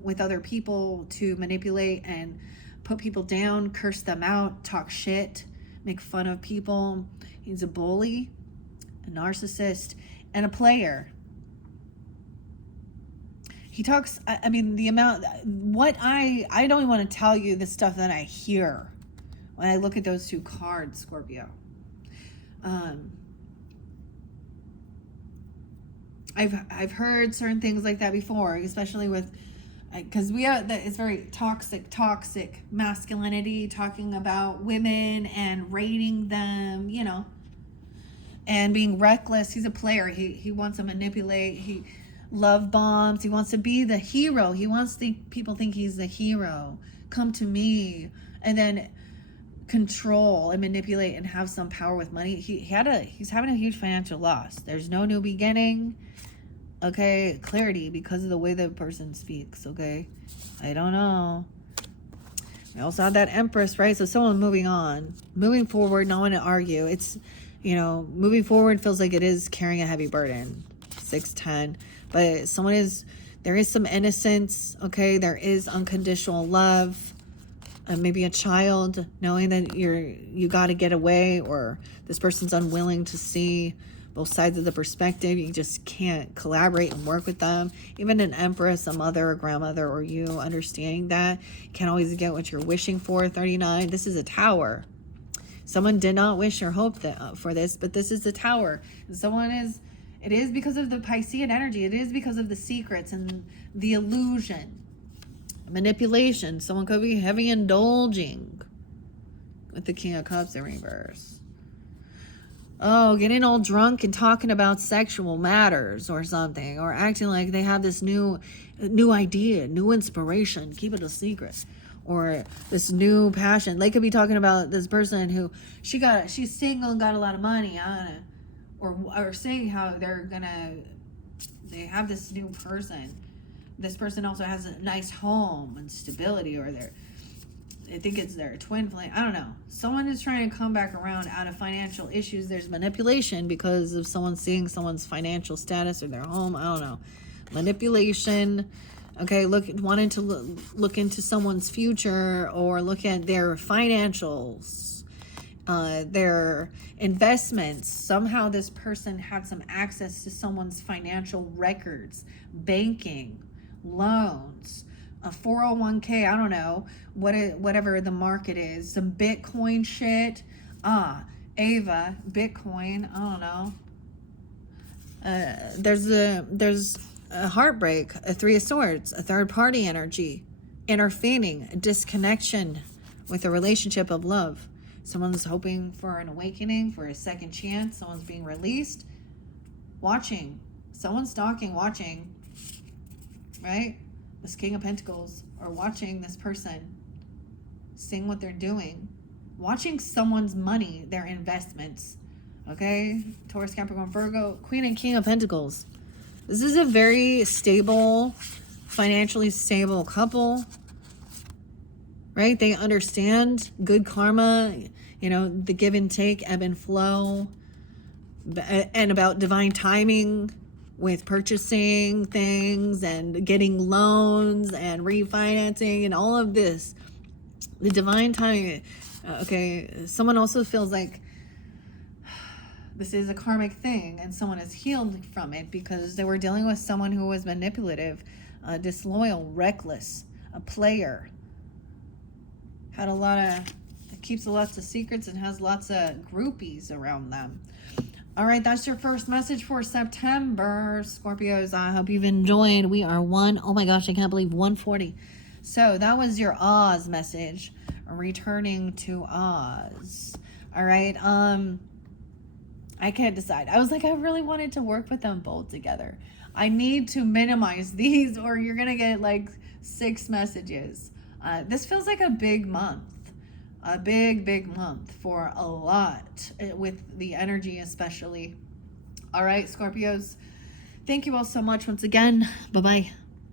with other people to manipulate and put people down, curse them out, talk shit, make fun of people. He's a bully, a narcissist, and a player. He talks, I mean, the amount, I don't even want to tell you the stuff that I hear when I look at those two cards, Scorpio. I've heard certain things like that before, especially with, because it's very toxic masculinity, talking about women and rating them, and being reckless. He's a player. He wants to manipulate. He love bombs. He wants to be the hero. He wants people think he's the hero. Come to me, and then control and manipulate and have some power with money. He's having a huge financial loss. There's no new beginning. Okay, clarity because of the way the person speaks. Okay, I don't know. We also have that Empress, right? So someone moving forward, not want to argue. It's, moving forward feels like it is carrying a heavy burden. 610, but there is some innocence. Okay, there is unconditional love. Maybe a child knowing that you got to get away, or this person's unwilling to see both sides of the perspective. You just can't collaborate and work with them. Even an empress, a mother, a grandmother, or you understanding that you can't always get what you're wishing for. 39. This is a tower. Someone did not wish or hope for this, but this is the tower. It is because of the Piscean energy. It is because of the secrets and the illusion. Manipulation. Someone could be heavy indulging with the King of Cups in reverse. Oh, getting all drunk and talking about sexual matters or something, or acting like they have this new idea, new inspiration, keep it a secret, or this new passion. They could be talking about this person who she's single and got a lot of money, or saying how they have this new person. This person also has a nice home and stability, or I think it's their twin flame. I don't know. Someone is trying to come back around out of financial issues. There's manipulation because of someone seeing someone's financial status or their home. I don't know. Manipulation. Okay, wanting to look into someone's future, or look at their financials, their investments. Somehow this person had some access to someone's financial records, banking, loans, a 401k, I don't know, whatever the market is, some Bitcoin shit. Ava, Bitcoin, I don't know. There's a heartbreak, a 3 of Swords, a third party energy, intervening, a disconnection with a relationship of love. Someone's hoping for an awakening, for a second chance. Someone's being released. Watching. Someone's stalking, watching. Right? This King of Pentacles. Or watching this person. Seeing what they're doing. Watching someone's money, their investments. Okay? Taurus, Capricorn, Virgo. Queen and King of Pentacles. This is a very stable, financially stable couple. Right? They understand good karma, you know, the give and take, ebb and flow, and about divine timing with purchasing things and getting loans and refinancing and all of this. The divine timing. Okay, someone also feels like this is a karmic thing and someone is healed from it because they were dealing with someone who was manipulative, disloyal, reckless, a player. Had a lot of, keeps lots of secrets and has lots of groupies around them. All right, that's your first message for September, Scorpios. I hope you've enjoyed. We are oh my gosh, I can't believe 140. So that was your Oz message, returning to Oz. All right, I can't decide. I was like, I really wanted to work with them both together. I need to minimize these or you're going to get like 6 messages. This feels like a big month, a big month for a lot with the energy especially. All right, Scorpios, thank you all so much once again. Bye-bye.